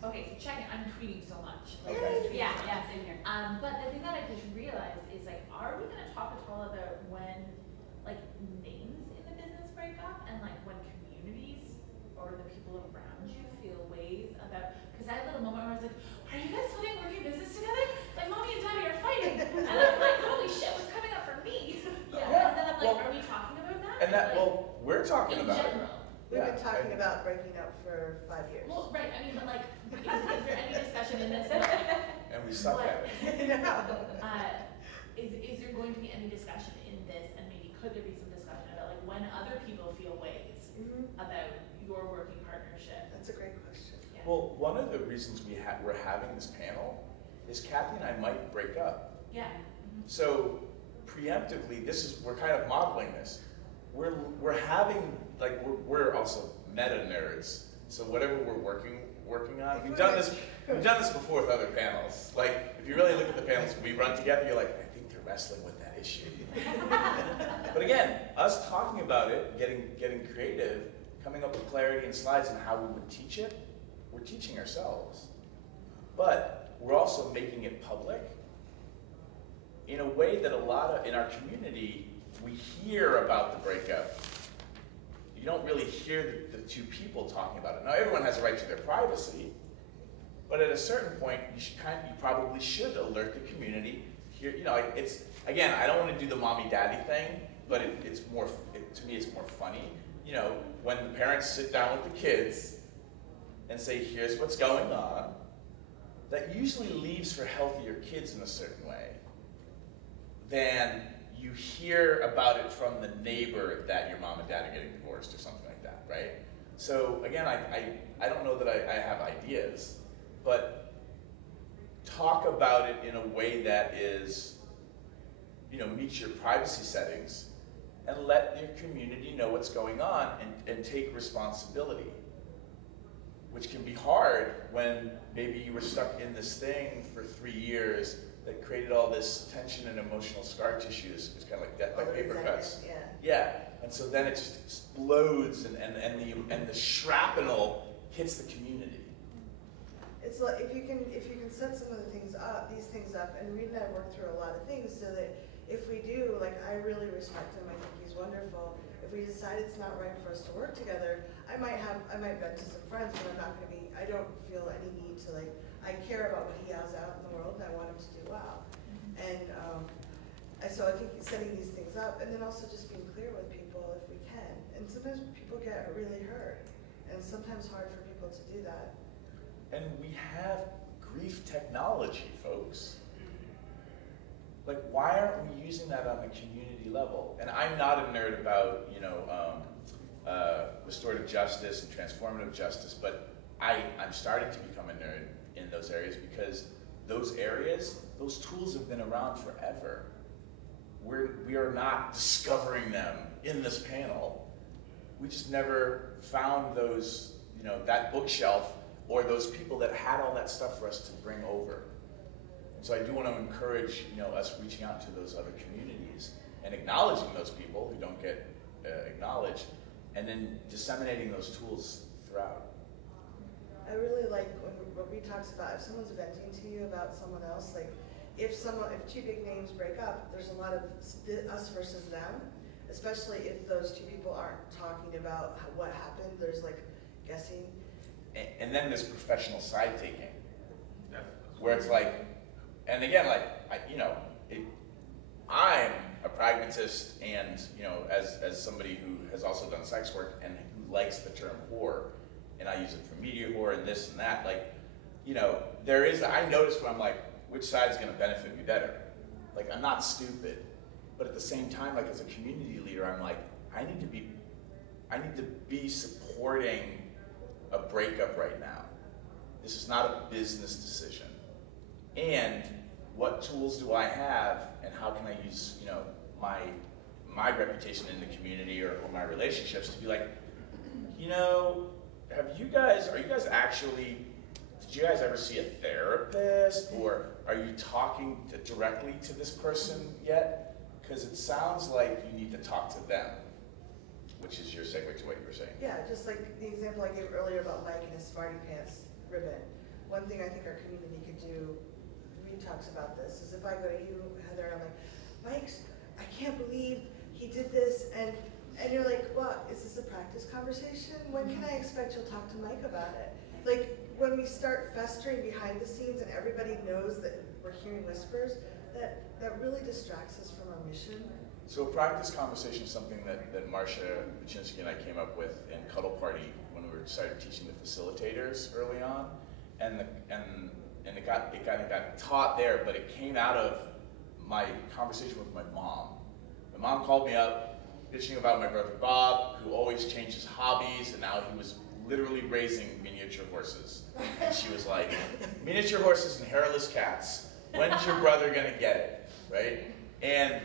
Okay, so check it, I'm tweeting so much. Okay. Yeah, same here. But the thing that I just realized is like, are we gonna talk at all about when like names in the business break up and like when communities or the people around you feel ways about, cause I had a little moment where I was like, are you guys funny working business together? Like mommy and daddy are fighting. And I'm like, holy shit, what's coming up for me? Yeah. And then I'm like, Well, are we talking about that? And that, Like, well, we're talking in about it. general. We've Yeah, been talking and- about breaking up for 5 years. Well, right, I mean, but like, is there any discussion in this? And we suck at it. Is there going to be any discussion in this, and maybe could there be some discussion about like when other people feel ways about your working partnership? That's a great question. Yeah. Well, one of the reasons we're having this panel is Kathy and I might break up. Yeah. So preemptively, we're kind of modeling this. We're having, like, we're also meta nerds. So whatever we're working on, we've done this before with other panels. Like, if you really look at the panels we run together, you're like, I think they're wrestling with that issue. But again, us talking about it, getting creative, coming up with clarity and slides on how we would teach it, we're teaching ourselves. But we're also making it public in a way that in our community, we hear about the breakup. You don't really hear the two people talking about it. Now, everyone has a right to their privacy, but at a certain point, you probably should alert the community. Here, it's again, I don't want to do the mommy-daddy thing, but to me, it's more funny. When the parents sit down with the kids and say, "Here's what's going on," that usually leaves for healthier kids in a certain way. Then you hear about it from the neighbor that your mom and dad are getting divorced or something like that, right? So again, I don't know that I have ideas, but talk about it in a way that is, meets your privacy settings and let your community know what's going on and take responsibility, which can be hard when maybe you were stuck in this thing for 3 years that created all this tension and emotional scar tissues. It's kind of like death by paper cuts. Yeah. Yeah, and so then it just explodes, and the shrapnel hits the community. It's like if you can set some of these things up, and Reed and I worked through a lot of things so that if we do, like, I really respect him, I think he's wonderful. If we decide it's not right for us to work together, I might vent to some friends, but I don't feel any need to, like, I care about what he has out in the world and I want him to do well. And so I think setting these things up, and then also just being clear with people if we can. And sometimes people get really hurt, and it's sometimes hard for people to do that. And we have grief technology, folks. Like, why aren't we using that on the community level? And I'm not a nerd about, restorative justice and transformative justice, but I'm starting to become a nerd in those areas because those tools have been around forever. We are not discovering them in this panel. We just never found those, that bookshelf or those people that had all that stuff for us to bring over. And so I do want to encourage, us reaching out to those other communities and acknowledging those people who don't get acknowledged, and then disseminating those tools throughout. I really like what Reed talks about. If someone's venting to you about someone else, like if two big names break up, there's a lot of us versus them, especially if those two people aren't talking about what happened. There's like guessing. And then there's professional side taking, where it's like, and again, like I'm a pragmatist, and as somebody who has also done sex work and who likes the term whore, and I use it for media whore and this and that. Like, I notice when I'm like, which side's going to benefit me better? Like, I'm not stupid, but at the same time, like as a community leader, I'm like, I need to be supporting a breakup right now. This is not a business decision. And what tools do I have, and how can I use, my reputation in the community or my relationships to be like, did you guys ever see a therapist, or are you talking directly to this person yet? Because it sounds like you need to talk to them, which is your segue to what you were saying. Yeah, just like the example I gave earlier about Mike and his Smarty Pants ribbon. One thing I think our community could do, Reed talks about this, is if I go to you, Heather, I'm like, Mike's, I can't believe he did this, and you're like, what, is this a practice conversation? When can I expect you'll talk to Mike about it? Like, when we start festering behind the scenes and everybody knows that we're hearing whispers, that really distracts us from our mission. So a practice conversation is something that Marcia Baczynski and I came up with in Cuddle Party when we started teaching the facilitators early on, and it kind of got taught there, but it came out of my conversation with my mom. My mom called me up, bitching about my brother Bob, who always changed his hobbies, and now he was literally raising miniature horses. And she was like, miniature horses and hairless cats. When's your brother gonna get it, right? And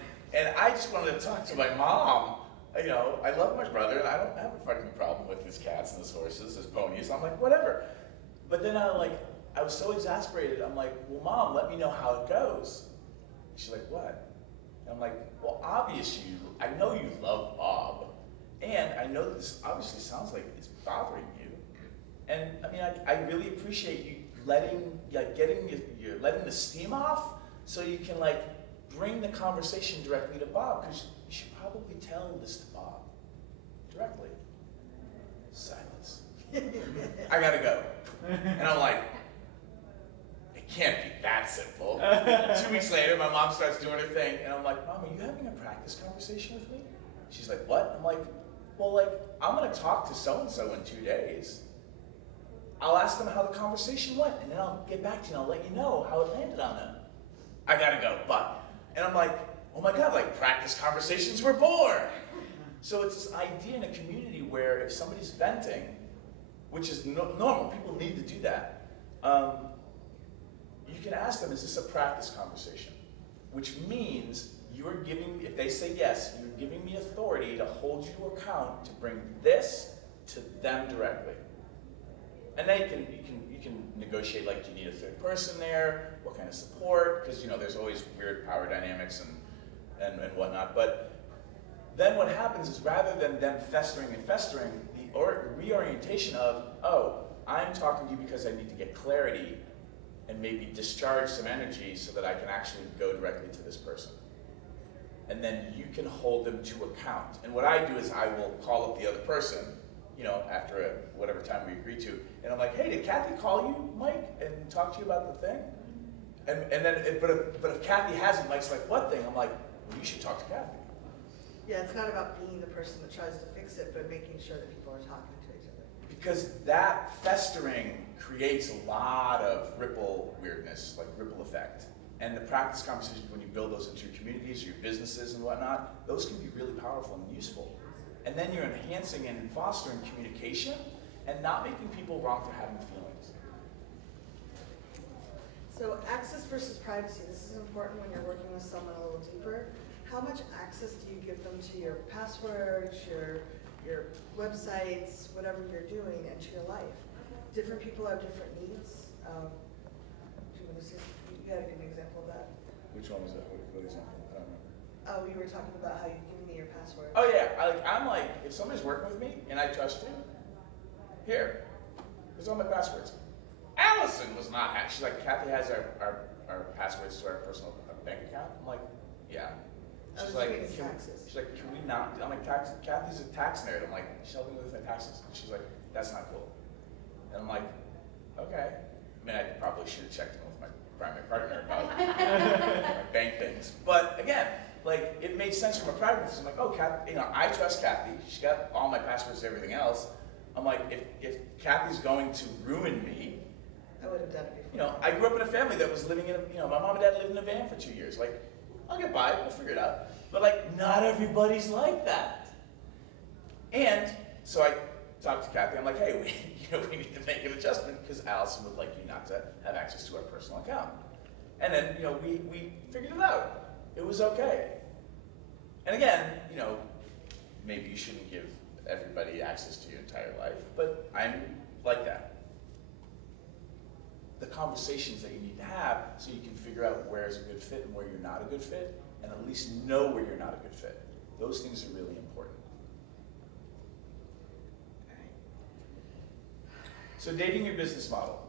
I just wanted to talk to my mom. You know, I love my brother, and I don't have a fucking problem with his cats and his horses, his ponies. I'm like, whatever. But then I was so exasperated. I'm like, well, Mom, let me know how it goes. She's like, what? And I'm like, well, obviously, I know you love Bob, and I know that this obviously sounds like it's bothering you. And I mean, I really appreciate you letting the steam off, so you can bring the conversation directly to Bob, because you should probably tell this to Bob directly. Silence. I gotta go. And I'm like, it can't be that simple. 2 weeks later, my mom starts doing her thing, and I'm like, Mom, are you having a practice conversation with me? She's like, what? I'm like, well, I'm gonna talk to so-and-so in 2 days. I'll ask them how the conversation went, and then I'll get back to you and I'll let you know how it landed on them. I gotta go, bye. And I'm like, oh my God, practice conversations were born. So it's this idea in a community where if somebody's venting, which is normal, people need to do that, you can ask them, is this a practice conversation? Which means you're giving, if they say yes, you're giving me authority to hold you to account to bring this to them directly. And then you can negotiate, do you need a third person there? What kind of support? Because there's always weird power dynamics and whatnot. But then what happens is, rather than them festering, the reorientation of, oh, I'm talking to you because I need to get clarity and maybe discharge some energy so that I can actually go directly to this person. And then you can hold them to account. And what I do is I will call up the other person, after whatever time we agree to, and I'm like, hey, did Kathy call you, Mike, and talk to you about the thing? And then, but if Kathy hasn't, Mike's like, what thing? I'm like, well, you should talk to Kathy. Yeah, it's not about being the person that tries to fix it, but making sure that people are talking to each other. Because that festering creates a lot of ripple weirdness, ripple effect. And the practice conversations, when you build those into your communities, your businesses and whatnot, those can be really powerful and useful. And then you're enhancing and fostering communication and not making people wrong for having feelings. So access versus privacy, this is important when you're working with someone a little deeper. How much access do you give them to your passwords, your websites, whatever you're doing, and to your life? Different people have different needs. Do you want to say, you had a good example of that. Which one was that? What example? I don't remember. Oh, you were talking about how you give me your password. Oh yeah, I'm like, if somebody's working with me and I trust you, here's all my passwords. Allison was not hacked. She's like, Kathy has our passwords to our personal bank account. I'm like, yeah. She's like, can we not? I'm like, Kathy's a tax nerd. I'm like, she's helping me with my taxes. And she's like, that's not cool. And I'm like, okay. I mean, I probably should have checked in with my primary partner about my bank things. But again, it made sense from a practice. I'm like, oh, Kathy, I trust Kathy. She's got all my passwords and everything else. I'm like, if Kathy's going to ruin me, I would have done it before. I grew up in a family that was living in my mom and dad lived in a van for 2 years. I'll get by, we'll figure it out. But not everybody's like that. And so I talked to Kathy. I'm like, hey, we need to make an adjustment because Allison would like you not to have access to our personal account. And then, we figured it out. It was okay. And again, maybe you shouldn't give everybody access to your entire life, but I'm like that. The conversations that you need to have so you can figure out where's a good fit and where you're not a good fit and at least know where you're not a good fit. Those things are really important. So dating your business model.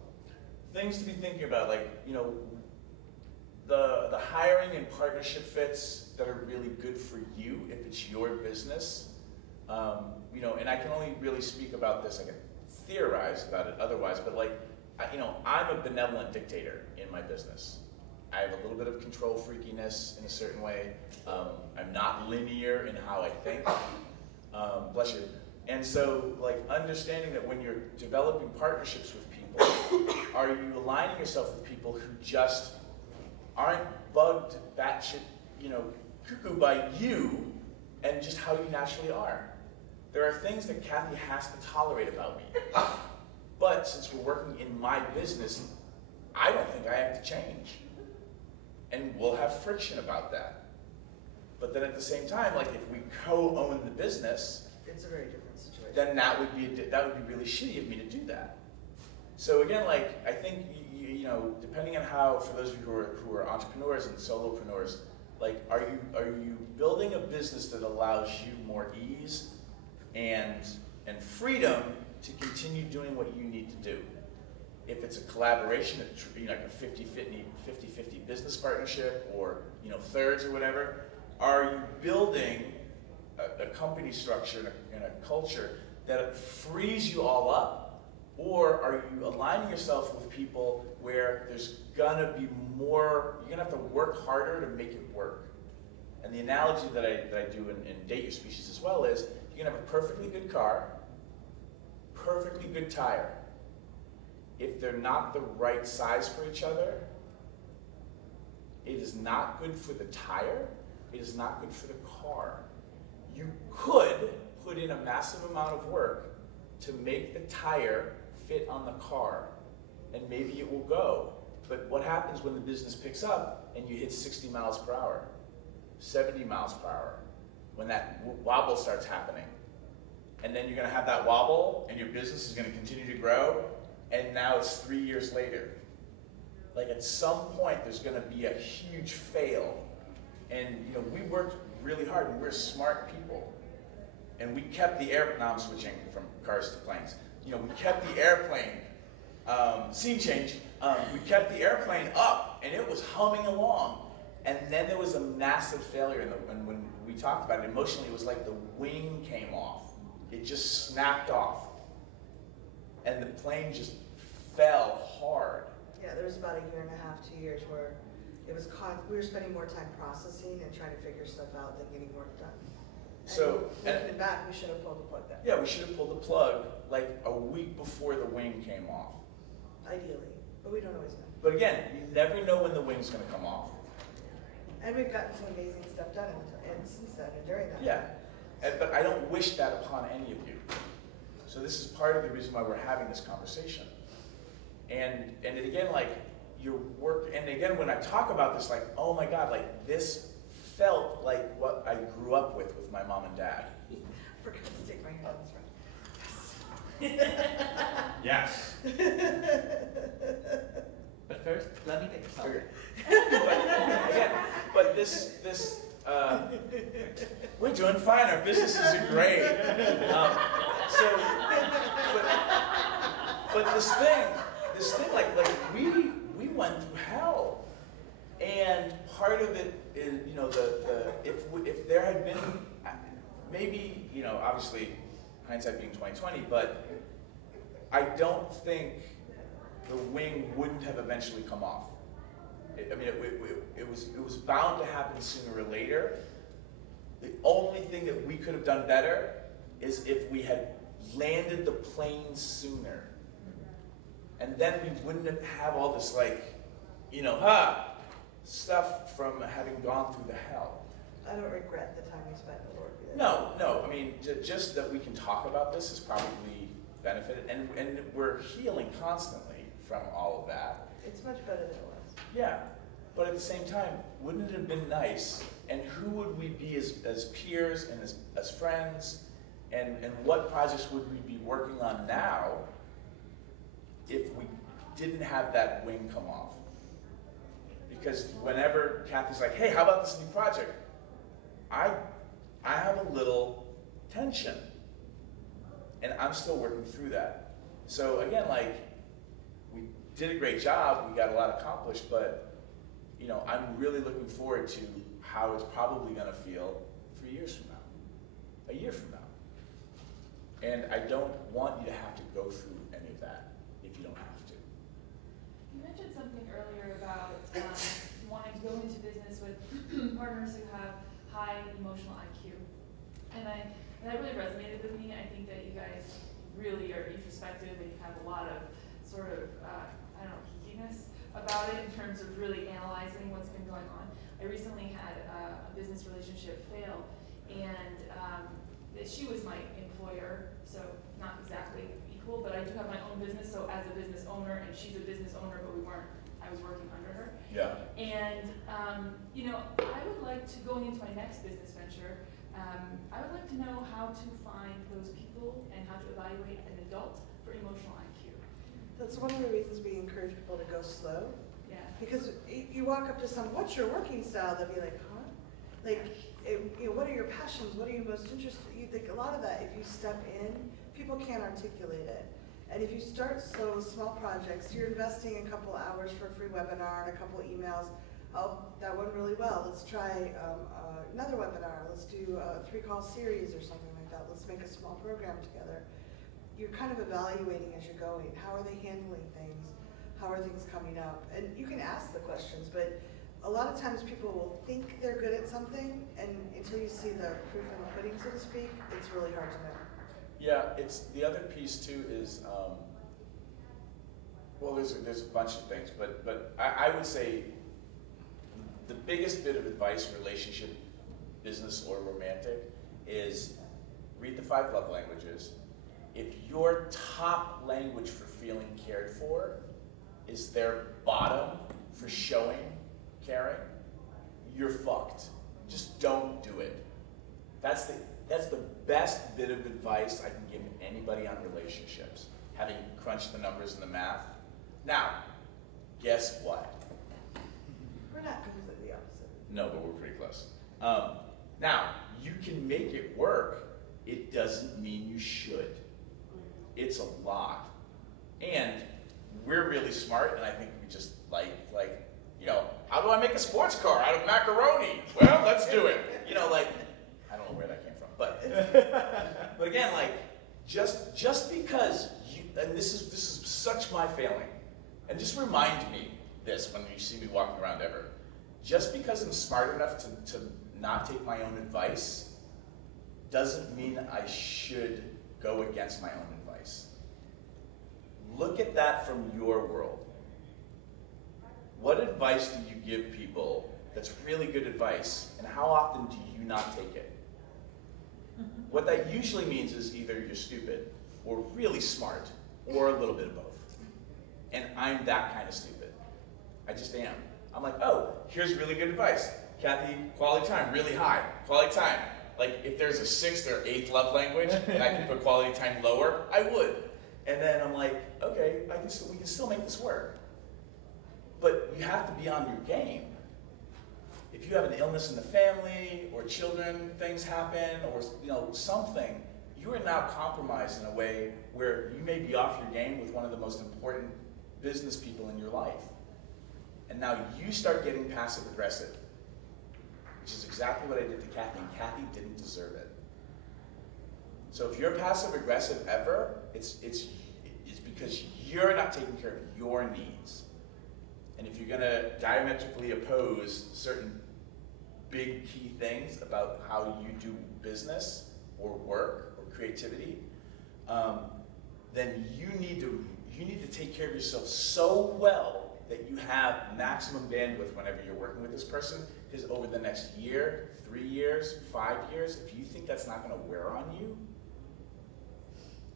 Things to be thinking about, like, you know, the hiring and partnership fits that are really good for you if it's your business. You know, and I can only really speak about this, I can theorize about it otherwise, but like, you know, I'm a benevolent dictator in my business. I have a little bit of control freakiness in a certain way. I'm not linear in how I think. Bless you. And so, like, understanding that when you're developing partnerships with people, are you aligning yourself with people who just aren't bugged batshit, you know, cuckoo by you and just how you naturally are? There are things that Kathy has to tolerate about me. But since we're working in my business, I don't think I have to change. And we'll have friction about that. But then at the same time, like, if we co-own the business, It's a very different situation. then that would be really shitty of me to do that. So again, like, I think you know, depending on how, for those of you who are entrepreneurs and solopreneurs, like, are you building a business that allows you more ease and freedom to continue doing what you need to do? If it's a collaboration, you know, like a 50-50 business partnership, or, you know, thirds or whatever, are you building a company structure and a culture that frees you all up, or are you aligning yourself with people where there's gonna be more, you're gonna have to work harder to make it work? And the analogy that I do in Date Your Species as well is, you can have a perfectly good car, perfectly good tire. If they're not the right size for each other, it is not good for the tire, it is not good for the car. You could put in a massive amount of work to make the tire fit on the car, and maybe it will go. But what happens when the business picks up and you hit 60 miles per hour, 70 miles per hour, when that wobble starts happening? And then you're gonna have that wobble and your business is gonna continue to grow, and now it's 3 years later. Like, at some point there's gonna be a huge fail. And, you know, we worked really hard, and we're smart people. And we kept the now I'm switching from cars to planes. You know, we kept the airplane, scene change, we kept the airplane up, and it was humming along. And then there was a massive failure, and when we talked about it emotionally, it was like the wing came off. It just snapped off. And the plane just fell hard. Yeah, there was about a year and a half, 2 years, where it was we were spending more time processing and trying to figure stuff out than getting work done. So, looking back, we should have pulled the plug then. yeah, we should have pulled the plug like a week before the wing came off. Ideally, but we don't always know. But again, you never know when the wing's going to come off. And we've gotten some amazing stuff done and since then and during that. Yeah, but I don't wish that upon any of you. So this is part of the reason why we're having this conversation. And again, like, your work, and again, when I talk about this, like, oh my God, like, this felt like what I grew up with my mom and dad. I forgot to take my hands right. Yes. But first, let me take a selfie. Okay. But this, we're doing fine. Our businesses are great. But this thing, like we went through hell, and part of it is, you know, if there had been, maybe, you know, obviously hindsight being 20/20, but I don't think the wing wouldn't have eventually come off. I mean, it was bound to happen sooner or later. The only thing that we could have done better is if we had landed the plane sooner. And then we wouldn't have all this, like, you know, stuff from having gone through the hell. I don't regret the time we spent in the Lord. No, I mean, just that we can talk about this is probably benefited, and we're healing constantly from all of that. It's much better than it was. Yeah, but at the same time, wouldn't it have been nice, and who would we be as peers and as friends, and what projects would we be working on now if we didn't have that wing come off? Because whenever Kathy's like, hey, how about this new project? I have a little tension. And I'm still working through that. So again, like, we did a great job, we got a lot accomplished, but you know, I'm really looking forward to how it's probably gonna feel 3 years from now, a year from now. And I don't want you to have to go through any of that if you don't have to. You mentioned something earlier about wanting to go into business with partners who have high emotional IQ. And that really resonated with me. I think that you guys really are introspective and you have a lot of sort of, I don't know, geekiness about it in terms of really analyzing what's been going on. I recently had a business relationship fail, and she was my employer, so not exactly equal, but I do have my own business, so as a business owner, and she's a business owner, but I was working under her. Yeah. And, you know, I would like to, going into my next business venture, I would like to know how to find those people and how to evaluate an adult for emotional IQ. That's one of the reasons we encourage people to go slow. Yeah. Because you walk up to someone, what's your working style? They'll be like, huh? Like, you know, what are your passions? What are you most interested in? You think a lot of that, if you step in, people can't articulate it. And if you start slow with small projects, you're investing a couple hours for a free webinar and a couple emails. Oh, that went really well. Let's try another webinar. Let's do a 3-call series or something like that. Let's make a small program together. You're kind of evaluating as you're going. How are they handling things? How are things coming up? And you can ask the questions, but a lot of times people will think they're good at something, and until you see the proof in the pudding, so to speak, it's really hard to know. Yeah, it's the other piece too is, well, there's a bunch of things, but I would say the biggest bit of advice, relationship, business, or romantic, is read the 5 love languages. If your top language for feeling cared for is their bottom for showing caring, you're fucked. Just don't do it. That's the best bit of advice I can give anybody on relationships, having crunched the numbers and the math. Now, guess what? We're not completely opposite. No, but we're pretty close. Now, you can make it work. It doesn't mean you should. It's a lot. And we're really smart, and I think we just like, you know, how do I make a sports car out of macaroni? Well, let's do it. You know, like, I don't know where that came from, but again, like, just because you, and this is such my failing, and just remind me this when you see me walking around ever. Just because I'm smart enough to not take my own advice doesn't mean I should go against my own advice. Look at that from your world. What advice do you give people that's really good advice, and how often do you not take it? What that usually means is either you're stupid, or really smart, or a little bit of both. And I'm that kind of stupid. I just am. I'm like, oh, here's really good advice. Kathy, quality time, really high. Quality time. Like, if there's a 6th or 8th love language, and I can put quality time lower, I would. And then I'm like, okay, we can still make this work. But you have to be on your game. If you have an illness in the family, or children, things happen, or you know something, you are now compromised in a way where you may be off your game with one of the most important business people in your life. And now you start getting passive aggressive, which is exactly what I did to Kathy, and Kathy didn't deserve it. So if you're passive aggressive ever, it's because you're not taking care of your needs. And if you're gonna diametrically oppose certain big key things about how you do business or work or creativity, then you need to take care of yourself so well that you have maximum bandwidth whenever you're working with this person, because over the next year, 3 years, 5 years, if you think that's not gonna wear on you,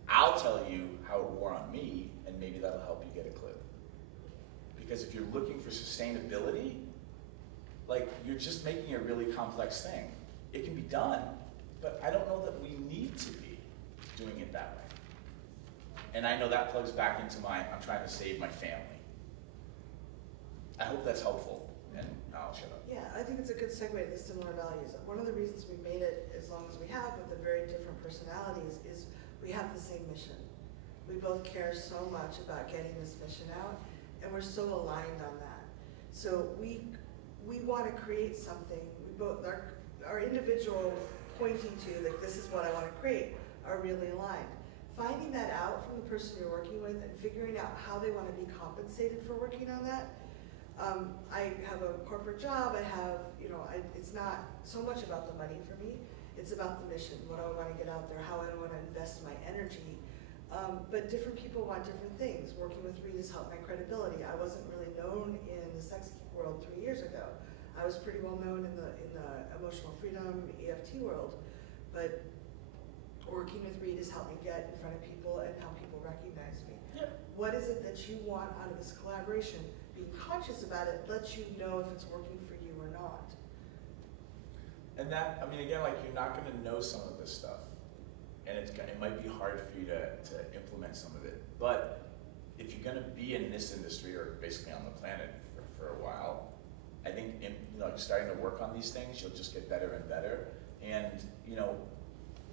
I'll tell you how it wore on me, and maybe that'll help you get a clue. Because if you're looking for sustainability, like, you're just making a really complex thing. It can be done, but I don't know that we need to be doing it that way. And I know that plugs back into I'm trying to save my family. I hope that's helpful. and I'll shut up. Yeah, I think it's a good segue to the similar values. One of the reasons we made it as long as we have with the very different personalities is we have the same mission. We both care so much about getting this mission out, and we're so aligned on that. So we want to create something. We both our individual pointing to, like, this is what I want to create, are really aligned. Finding that out from the person you're working with and figuring out how they want to be compensated for working on that. I have a corporate job. I have, it's not so much about the money for me. It's about the mission, what I want to get out there, how I want to invest my energy. But different people want different things. Working with Reed has helped my credibility. I wasn't really known in the sex world 3 years ago. I was pretty well known in the emotional freedom EFT world, but working with Reed has helped me get in front of people and help people recognize me. Yeah. What is it that you want out of this collaboration? Being conscious about it lets you know if it's working for you or not. And that, I mean, again, like, you're not going to know some of this stuff, and it might be hard for you to implement some of it. But if you're going to be in this industry, or basically on the planet for a while, I think starting to work on these things, you'll just get better and better. And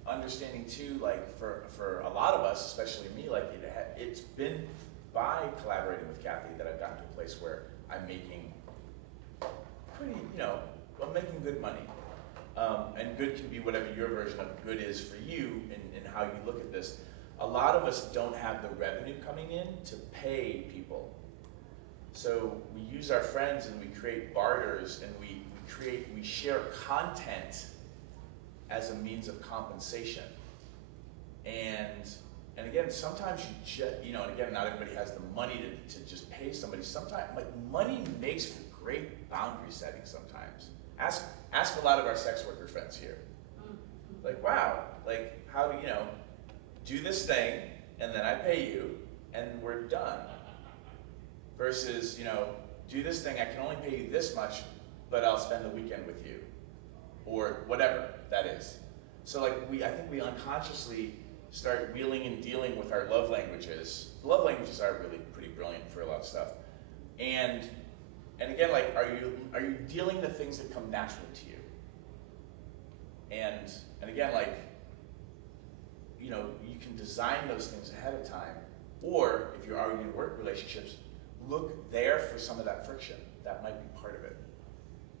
understanding too, like, for a lot of us, especially me, like, it's been by collaborating with Kathy that I've gotten to a place where I'm making I'm making good money. And good can be whatever your version of good is for you and how you look at this. A lot of us don't have the revenue coming in to pay people. So we use our friends and we create barters, and we share content as a means of compensation. And again, sometimes you just, and again, not everybody has the money to just pay somebody. Sometimes, like, money makes for great boundary setting sometimes. Ask a lot of our sex worker friends here. Like, wow, like, how do do this thing, and then I pay you, and we're done. Versus, do this thing, I can only pay you this much, but I'll spend the weekend with you. Or whatever that is. So, like, I think we unconsciously start wheeling and dealing with our love languages. Love languages are really pretty brilliant for a lot of stuff. And again, like, are you dealing the things that come naturally to you? And again, like, you can design those things ahead of time. Or if you're already in work relationships, look there for some of that friction. That might be part of it.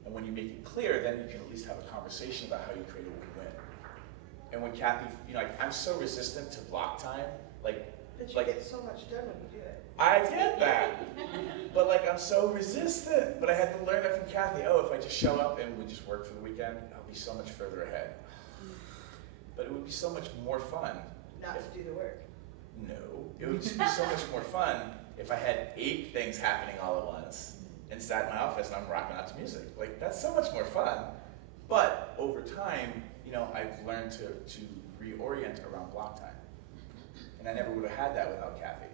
And when you make it clear, then you can at least have a conversation about how you create a win-win. And when Kathy, I'm so resistant to block time. But you get so much done when you do it. I get that. But, like, I'm so resistant. But I had to learn that from Kathy. Oh, if I just show up and we just work for the weekend, I'll be so much further ahead. But it would be so much more fun. Not to do the work. No. It would just be so much more fun if I had 8 things happening all at once and sat in my office and I'm rocking out to music. Like, that's so much more fun. But over time, I've learned to reorient around block time. And I never would have had that without Kathy.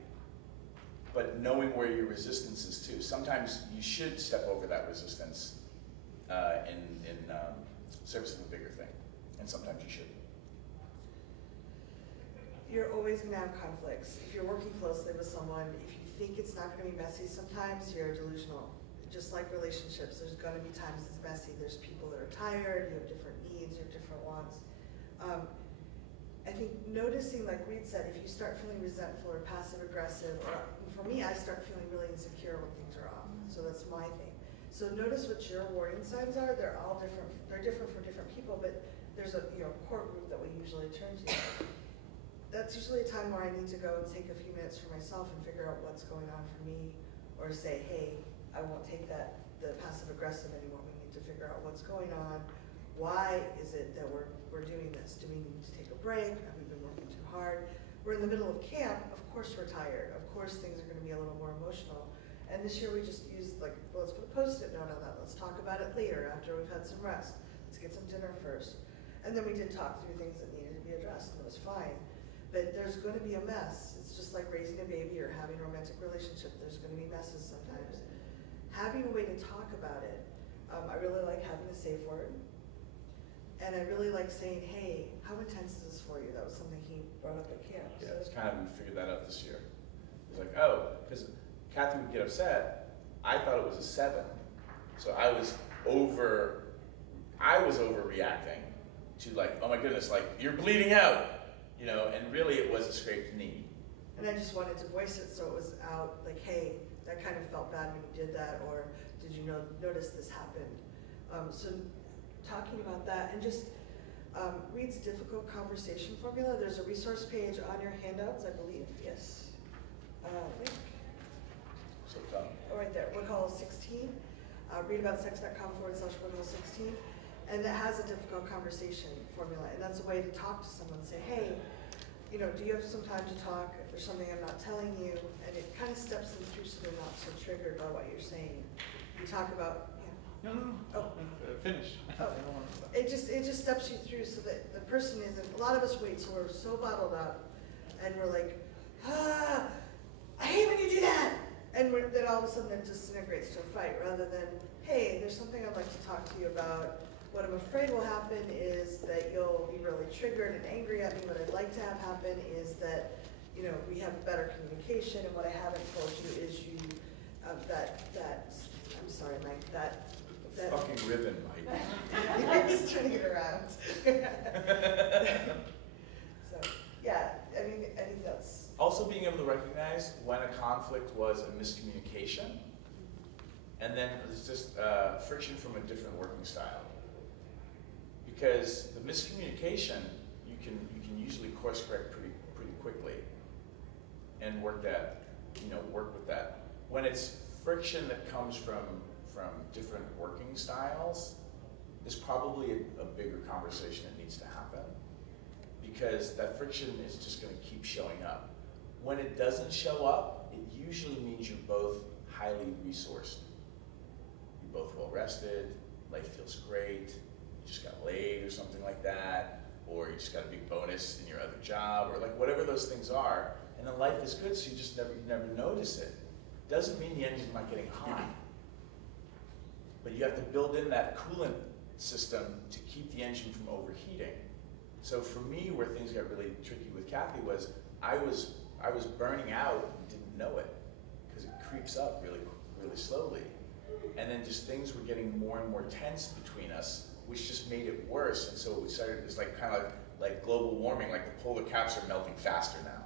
But knowing where your resistance is too. Sometimes you should step over that resistance in service of a bigger thing. And sometimes you shouldn't. You're always going to have conflicts. If you're working closely with someone, if you think it's not going to be messy, sometimes you're delusional. Just like relationships, there's going to be times it's messy. There's people that are tired, you have different needs, you have different wants. I think noticing, like Reed said, if you start feeling resentful or passive aggressive, or for me, I start feeling really insecure when things are off. So that's my thing. So notice what your warning signs are. They're all different. They're different for different people, but there's a core group that we usually turn to. That's usually a time where I need to go and take a few minutes for myself and figure out what's going on for me, or say, hey, I won't take the passive aggressive anymore. We need to figure out what's going on. Why is it that we're doing this? Do we need to take a break? Have we been working too hard? We're in the middle of camp. Of course we're tired. Of course things are going to be a little more emotional. And this year we just used, like, well, let's put a Post-it note on that. Let's talk about it later after we've had some rest. Let's get some dinner first. And then we did talk through things that needed to be addressed, and it was fine. But there's going to be a mess. It's just like raising a baby or having a romantic relationship. There's going to be messes sometimes. Having a way to talk about it. I really like having a safe word. And I really like saying, hey, how intense is this for you? That was something he brought up at camp. Yeah, it's kind of, we figured that out this year. It was like, oh, because Kathy would get upset. I thought it was a 7. So I was overreacting to like, oh my goodness, like you're bleeding out, you know, and really it was a scraped knee. And I just wanted to voice it so it was out, like, hey, that kind of felt bad when you did that, or did you notice this happened? So talking about that, and just Reed's difficult conversation formula. There's a resource page on your handouts, I believe. Yes. Link. So Oh, right there. Woodhull 16. Readaboutsex.com/Woodhull16. And that has a difficult conversation formula. And that's a way to talk to someone and say, hey, you know, do you have some time to talk? If there's something I'm not telling you, and it kind of steps them through so they're not so triggered by what you're saying. You talk about, No. Oh. Finish. Oh. It just steps you through so that the person isn't. A lot of us wait till we're so bottled up, and we're like, I hate when you do that, and then all of a sudden it disintegrates to a fight. Rather than, hey, there's something I'd like to talk to you about. What I'm afraid will happen is that you'll be really triggered and angry at me. What I'd like to have happen is that, you know, we have better communication. And what I haven't told you is I'm sorry, Mike, that fucking ribbon, Mike. He's turning it around. So, yeah, I think that's. Also being able to recognize when a conflict was a miscommunication, and then it's just friction from a different working style. Because the miscommunication, you can usually course correct pretty quickly, and work with that. When it's friction that comes from different working styles, there's probably a bigger conversation that needs to happen, because that friction is just going to keep showing up. When it doesn't show up, it usually means you're both highly resourced. You're both well rested, life feels great, you just got laid or something like that, or you just got a big bonus in your other job, or like whatever those things are, and then life is good, so you just never notice it. Doesn't mean the engine's not getting hot, but you have to build in that coolant system to keep the engine from overheating. So for me, where things got really tricky with Kathy was I was burning out and didn't know it, because it creeps up really slowly, and then just things were getting more and more tense between us, which just made it worse. And so it's like kind of like global warming, like the polar caps are melting faster now,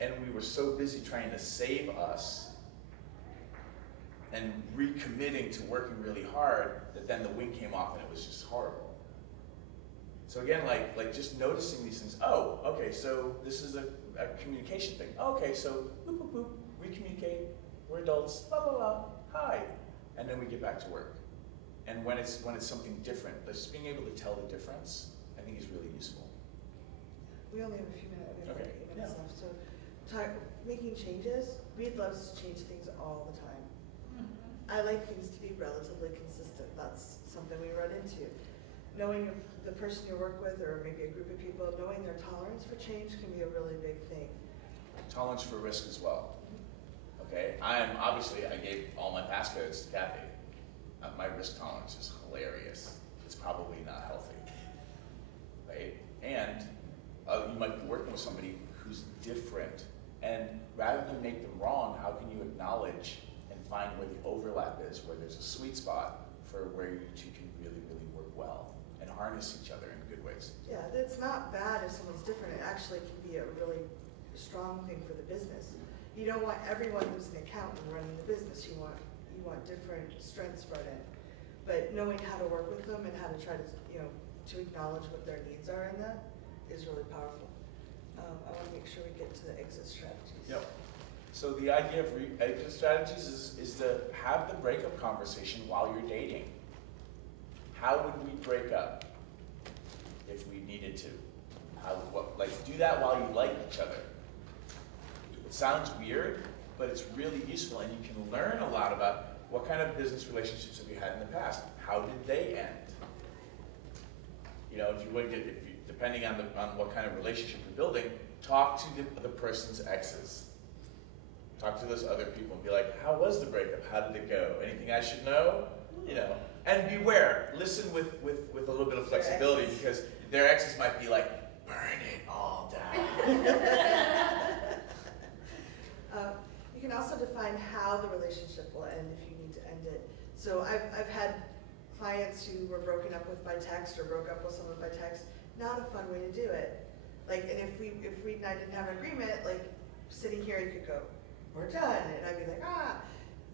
and we were so busy trying to save us and recommitting to working really hard that then the wing came off and it was just horrible. So again, like just noticing these things. Oh, okay, so this is a communication thing. Okay, so boop, boop, boop, we communicate, we're adults, blah, blah, blah, hi. And then we get back to work. And when it's something different, just being able to tell the difference, I think is really useful. We only have a few minutes, Okay. 8 minutes left. So making changes, Reed loves to change things all the time. I like things to be relatively consistent. That's something we run into. Knowing the person you work with, or maybe a group of people, knowing their tolerance for change can be a really big thing. Tolerance for risk as well. Okay, I gave all my passcodes to Kathy. My risk tolerance is hilarious. It's probably not healthy, right? And you might be working with somebody who's different, and rather than make them wrong, how can you acknowledge and find where the overlap is, where there's a sweet spot for where you two can really work well and harness each other in good ways. Yeah, it's not bad if someone's different. It actually can be a really strong thing for the business. You don't want everyone who's an accountant running the business. You want different strengths brought in. But knowing how to work with them and how to try to, to acknowledge what their needs are in that is really powerful. I want to make sure we get to the exit strategies. Yep. So the idea of exit strategies is to have the breakup conversation while you're dating. How would we break up if we needed to? Do that while you like each other. It sounds weird, but it's really useful, and you can learn a lot about what kind of business relationships have you had in the past. How did they end? Depending on what kind of relationship you're building, talk to the person's exes. Talk to those other people and be like, how was the breakup? How did it go? Anything I should know? And beware. Listen with a little bit of flexibility, because their exes might be like, burn it all down. You can also define how the relationship will end if you need to end it. So I've had clients who were broken up with by text or broke up with someone by text. Not a fun way to do it. Like, and if Reed and I didn't have an agreement, like sitting here, you could go, we're done, and I'd be like, ah.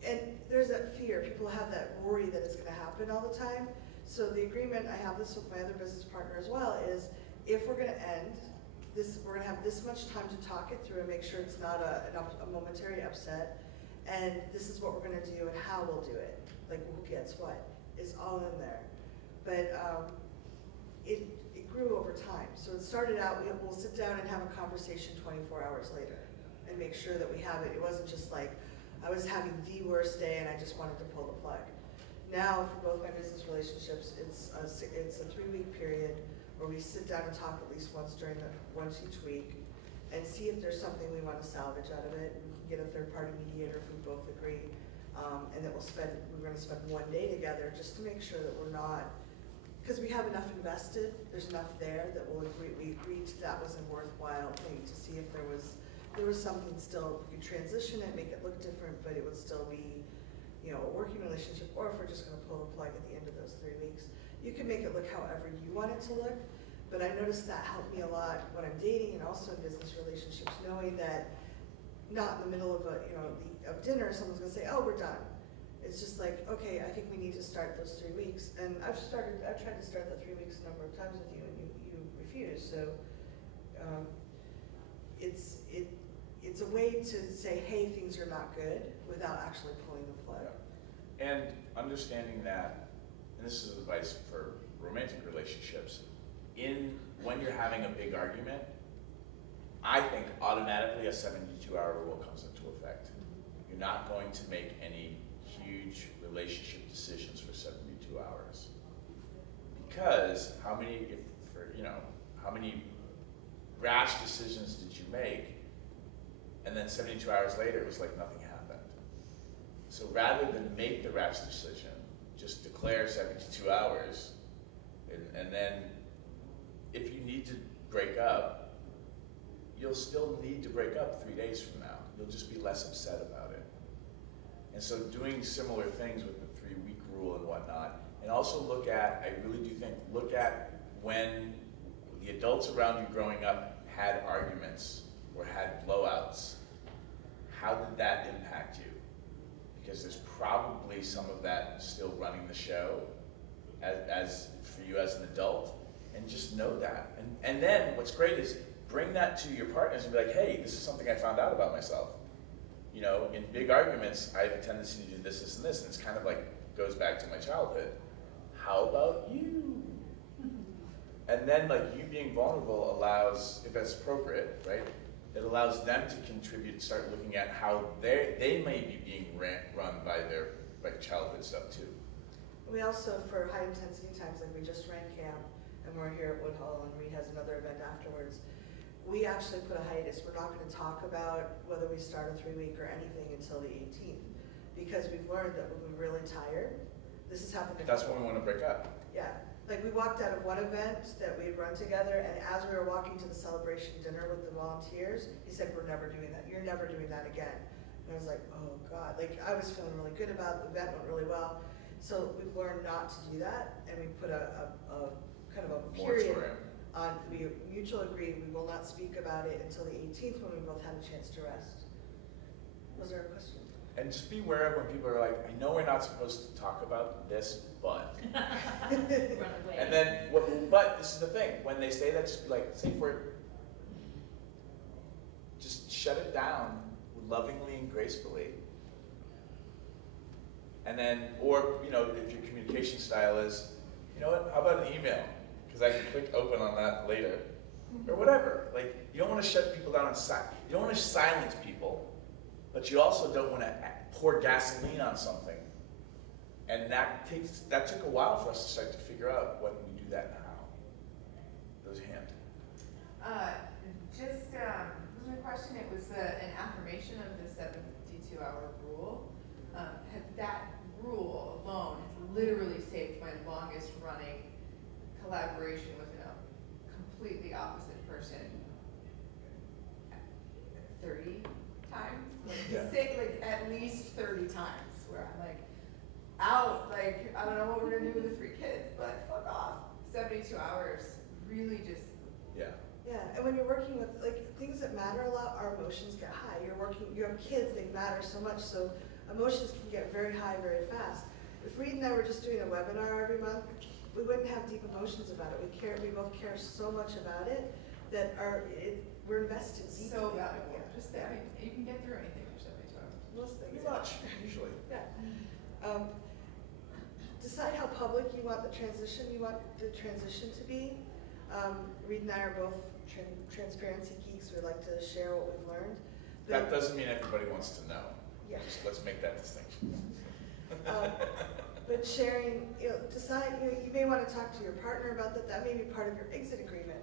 And there's that fear. People have that worry that it's going to happen all the time. So the agreement, I have this with my other business partner as well, is if we're going to end this, we're going to have this much time to talk it through and make sure it's not a momentary upset. And this is what we're going to do and how we'll do it. Like who gets what is all in there. But it grew over time. So it started out, we'll sit down and have a conversation 24 hours later and make sure that we have it. It wasn't just like, I was having the worst day and I just wanted to pull the plug. Now, for both my business relationships, it's a 3-week period where we sit down and talk at least once each week and see if there's something we want to salvage out of it. We can get a third-party mediator if we both agree. And that we're going to spend one day together just to make sure that we're not, because we have enough invested, there's enough there that we agreed that was a worthwhile thing to see if there was something still, we could transition it, make it look different, but it would still be, a working relationship, or if we're just going to pull the plug at the end of those 3 weeks. You can make it look however you want it to look, but I noticed that helped me a lot when I'm dating and also in business relationships, knowing that not in the middle of of dinner, someone's going to say, oh, we're done. It's just like, okay, I think we need to start those 3 weeks. And I've tried to start that 3 weeks a number of times with you, and you refuse. So it's a way to say, hey, things are not good, without actually pulling the plug. Yeah. And understanding that, and this is advice for romantic relationships, when you're having a big argument, I think automatically a 72-hour rule comes into effect. You're not going to make any huge relationship decisions for 72 hours. Because how many rash decisions did you make, and then 72 hours later it was like nothing happened. So rather than make the rash decision, just declare 72 hours, and then if you need to break up, you'll still need to break up 3 days from now. You'll just be less upset about it. And so doing similar things with the 3-week rule and whatnot, and also look at when the adults around you growing up had arguments or had blowouts, how did that impact you? Because there's probably some of that still running the show as for you as an adult, and just know that. And then what's great is bring that to your partners and be like, hey, this is something I found out about myself. In big arguments, I have a tendency to do this, this, and this, and it's kind of like, goes back to my childhood. How about you? And then you being vulnerable allows, if that's appropriate, right? It allows them to contribute, start looking at how they may be being run by their childhood stuff too. We also, for high intensity times, like we just ran camp, and we're here at Woodhull, and Reed has another event afterwards. We actually put a hiatus. We're not going to talk about whether we start a 3-week or anything until the 18th, because we've learned that when we're really tired, this has happened. That's when we want to break up. Yeah. Like we walked out of one event that we had run together, and as we were walking to the celebration dinner with the volunteers, he said, we're never doing that. You're never doing that again. And I was like, oh God. Like I was feeling really good about it. The event went really well. So we've learned not to do that, and we put a kind of a period on, we mutually agreed we will not speak about it until the 18th when we both have a chance to rest. Was there a question? And just be aware of when people are like, I know we're not supposed to talk about this, but. Run away. And then, but this is the thing, when they say that, just be like, safe word. Just shut it down lovingly and gracefully. And then, or, if your communication style is, you know what, how about an email? Because I can click open on that later. Or whatever. Like, you don't want to shut people down you don't want to silence people, but you also don't want to pour gasoline on something. And that took a while for us to start to figure out when we do that and how. Those hand. Was my question, it was an affirmation of the 72-hour rule. That rule alone has literally saved my longest running collaboration with a completely opposite person 30 times. Like at least 30 times where I'm like, out, like, I don't know what we're gonna do with the 3 kids, but fuck off. 72 hours, really just, Yeah. Yeah, and when you're working with, like, things that matter a lot, our emotions get high. You have kids, they matter so much, so emotions can get very high very fast. If Reed and I were just doing a webinar every month, we wouldn't have deep emotions about it. We both care so much about it that we're invested deeply. so valuable. Yeah. Just that, you can get through anything for 72 hours. Most things. Pretty much, usually. Yeah. Decide how public you want the transition to be. Reed and I are both transparency geeks. We like to share what we've learned. That doesn't mean everybody wants to know. Yeah. Just let's make that distinction. But sharing, decide, you may want to talk to your partner about that. That may be part of your exit agreement.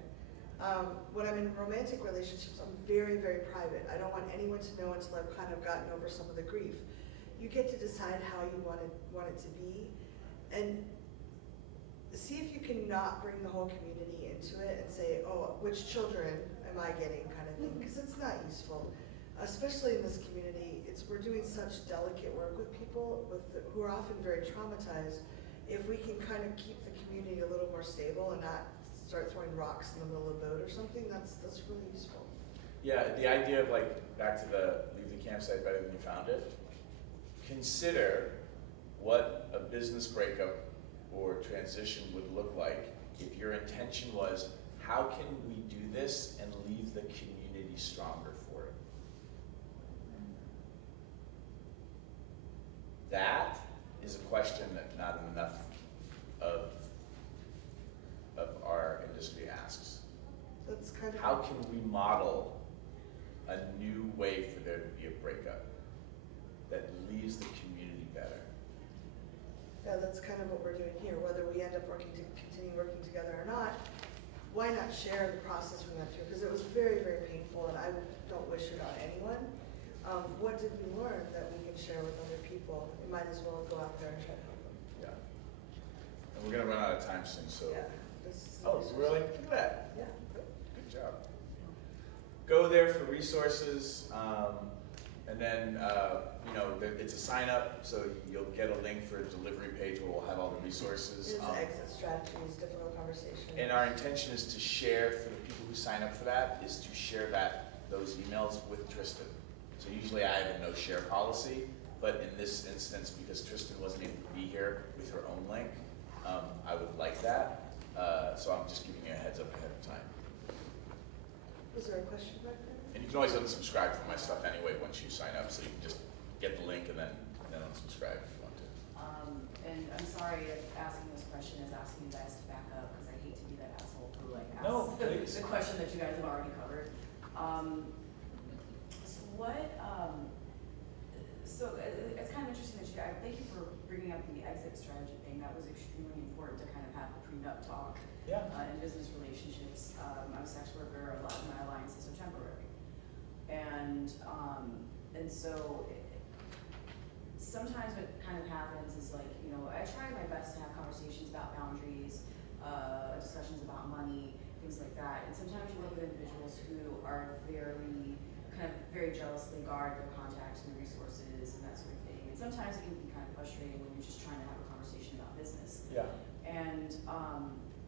When I'm in romantic relationships, I'm very, very private. I don't want anyone to know until I've kind of gotten over some of the grief. You get to decide how you want it to be, and see if you can not bring the whole community into it and say, oh, which children am I getting, kind of thing, because it's not useful. Especially in this community, we're doing such delicate work with people who are often very traumatized. If we can kind of keep the community a little more stable and not start throwing rocks in the middle of the boat or something, that's really useful. Yeah, the idea of, like, back to leave the campsite better than you found it. Consider what a business breakup or transition would look like if your intention was, how can we do this and leave the community stronger for it? That is a question that not enough of our industry asks. That's kind of How can we model a new way for there to be a breakup that leaves the community better? Yeah, that's kind of what we're doing here. Whether we end up continue working together or not, why not share the process we went through? Because it was very, very painful, and I don't wish it on anyone. What did we learn that we can share with other people? We might as well go out there and try to help them. Yeah. And we're gonna run out of time soon, so. Yeah. Oh, really? Look at that. Yeah. Good job. Go there for resources, and then it's a sign up, so you'll get a link for a delivery page where we'll have all the resources. It is exit strategies, difficult conversation. And our intention is to share, for the people who sign up for that, is to share those emails with Tristan. So usually I have a no share policy, but in this instance, because Tristan wasn't able to be here with her own link, I would like that. So I'm just giving you a heads up ahead of time. Was there a question back there? And you can always unsubscribe from my stuff anyway once you sign up, so you can just get the link and then unsubscribe if you want to. And I'm sorry if asking this question is asking you guys to back up, because I hate to be that asshole who asks No, please. the question that you guys have already covered. So it's kind of interesting that thank you for bringing up the exit strategy thing. That was extremely important to kind of have the prenup talk. Yeah. In business relationships. I'm a sex worker. A lot of my alliances are temporary, and so sometimes what kind of happens is, like, I try my best to have conversations about boundaries, discussions about money, things like that. And sometimes you work with individuals who are very jealously guard their contacts and resources and that sort of thing. And sometimes it can be kind of frustrating when you're just trying to have a conversation about business. Yeah. And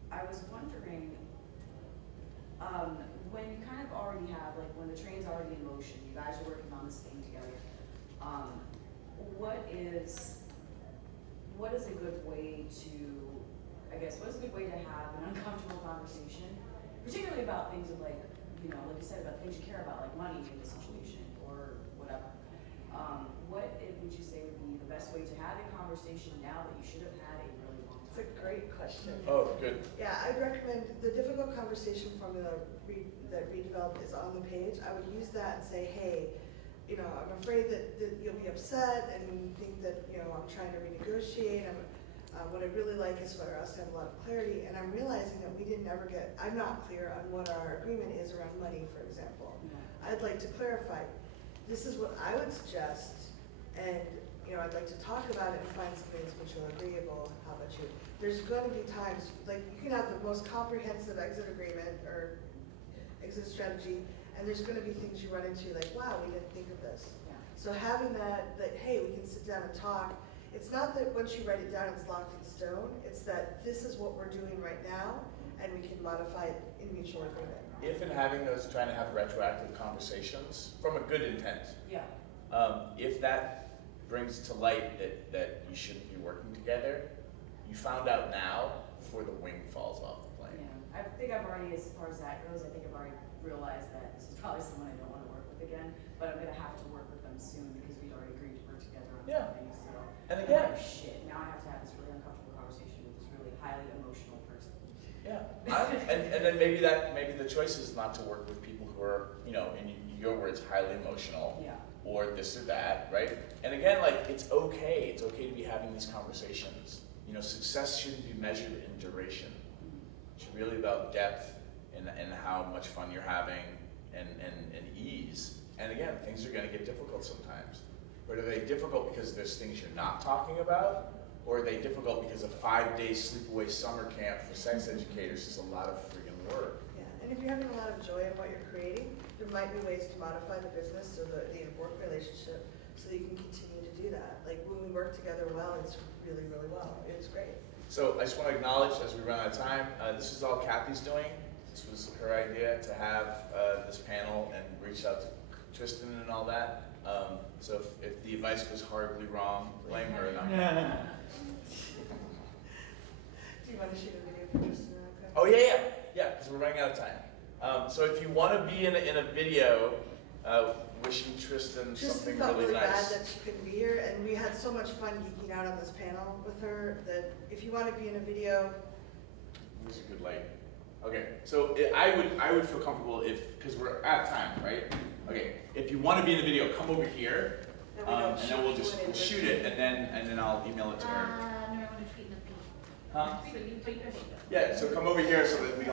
I was wondering, when you kind of already have, like, when the train's already in motion, you guys are working on this thing together, what is a good way to, what is a good way to have an uncomfortable conversation, particularly about things of, like you said, about things you care about, like money in this situation or whatever. What would you say would be the best way to have a conversation now that you should have had a really long time? It's a great question. Oh, good. Yeah, I'd recommend the difficult conversation formula that Reed developed is on the page. I would use that and say, hey, I'm afraid that you'll be upset and think that, I'm trying to renegotiate. What I'd really like is for us to have a lot of clarity, and I'm realizing that I'm not clear on what our agreement is around money, for example. I'd like to clarify. This is what I would suggest, and I'd like to talk about it and find something that's mutually agreeable. How about you? There's going to be times, like, you can have the most comprehensive exit agreement or exit strategy, and there's going to be things you run into, like, wow, we didn't think of this. Yeah. So having that, hey, we can sit down and talk. It's not that once you write it down, it's locked in stone. It's that this is what we're doing right now, and we can modify it in mutual agreement. If in having those, trying to have retroactive conversations from a good intent, Yeah. if that brings to light that you shouldn't be working together, you found out now before the wing falls off the plane. Yeah, I think I've already, as far as that goes, I think I've already realized that this is probably someone I don't want to work with again, but I'm gonna have to work with them soon because we'd already agreed to work together on Yeah. something, so. And I'm again, like, shit, now I have to have this really uncomfortable conversation with this really highly emotional person. yeah, and then maybe the choice is not to work with people who are, you know, in your words, highly emotional. Yeah. Or this or that, right? And again, like, it's okay to be having these conversations. You know, success shouldn't be measured in duration. It's really about depth and how much fun you're having and ease. And again, things are gonna get difficult sometimes. But are they difficult because there's things you're not talking about? Or are they difficult because a 5-day sleepaway summer camp for sex educators is a lot of freaking work? Yeah, and if you're having a lot of joy in what you're creating, there might be ways to modify the business or the work relationship so that you can continue to do that. Like when we work together well, it's really, really well. It's great. So I just want to acknowledge, as we run out of time, this is all Kathy's doing. This was her idea to have this panel and reach out to Tristan and all that. So if the advice goes horribly wrong, blame her. Do you want to shoot a video for Tristan real quick? Oh yeah, because we're running out of time. So if you want to be in a video, wishing Tristan something felt really bad nice. that she couldn't be here, and we had so much fun geeking out on this panel with her that if you want to be in a video, Where's a good light? Okay, so I would feel comfortable because we're out of time, right? Okay, if you want to be in a video, come over here, then we don't and then we'll just it. shoot it, and then I'll email it to her. No, I want to tweet them. Huh? So you tweet them. Yeah, so come over here so that we don't